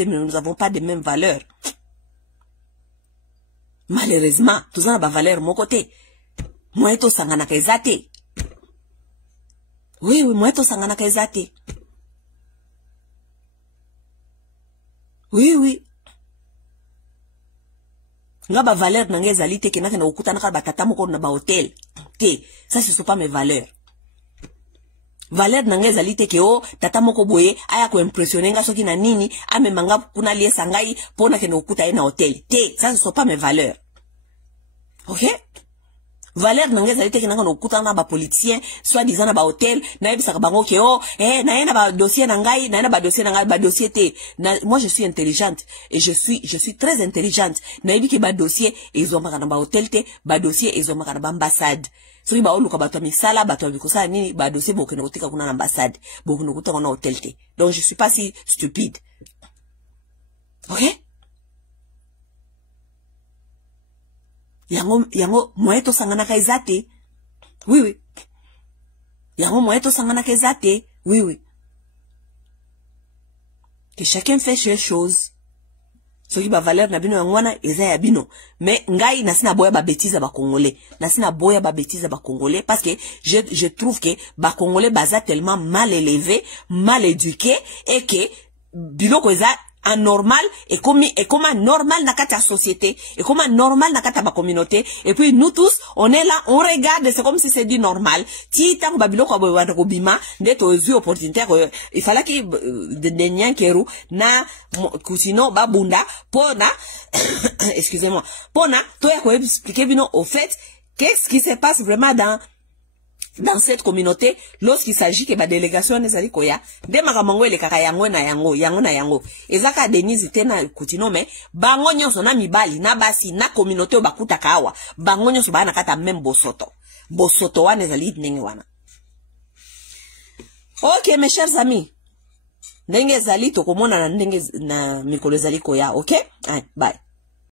mais nous n'avons pas de mêmes valeurs. Malheureusement, tous n'a pas valeur mon côté. Moi to sangana kezate. Oui, moi to sangana kezate. Oui. nga ba valeur na nga ezali te kenaka na okutana kala batata moko na ba hotel te. Ça ce sont pas mes valeurs. Valeur na nga ezali te ke o tata moko boye aya ko impressionner nga soki na nini amemanga kuna liesa ngai pona ke na okuta ye na hotel te. Ça ce sont pas mes valeurs. OK? Valeur na nga ezali te kenaka na okutana na ba politicien soit disant na ba hotel na yebisaka bango ke o na ye na ba dossier na ngai na ye na ba dossier na ngai ba dossier te. Moi je suis intelligente et je suis très intelligente. Na yebi ke ba dossier ezomaka na ba hotel te, ba dossier ezomaka na ba ambassade. Soki ba oluka bato misala bato bikosala nini ba dossier bokene kotika kuna na ambassade bokene kotaka na hotel te. Donc je suis pas si stupide. OK? Yango moyen to sangana ka ezate. Oui. Yango moyen to sangana ka ezate. Oui. Que chacun fait ses choses. Soki ba valeur na bino yangwana eza ya bino. Mais ngai nasina boya ba bêtise ba congolais. Nasina boya ba bêtise ba congolais parce que je trouve que ba congolais baza tellement mal élevés, mal éduqués et que biloko eza anormal et comme normal na kata société et comme normal na kata ba communauté et puis nous tous on est là on regarde c'est comme si c'est du normal ti tango babilo ko boyanda ko bima ndeto ozu opportunité il fallait que de nyankeru na kusino babunda pona excusez-moi pona to ya ko expliquer bino au fait qu'est-ce qui se passe vraiment dans cette communauté lorsqu'il s'agit que ba délégation ezali koya de makamango ele kaka yango na yango ezaka Denise tena kutino mais bango nyonso na mibali na basi na communauté bakuta kawa bango nyonso bana kata même bosoto wana ezali ndenge wana. OK mes chers amis, ndenge ezali tokomona na ndenge na mikolo ezali koya. OK, bye.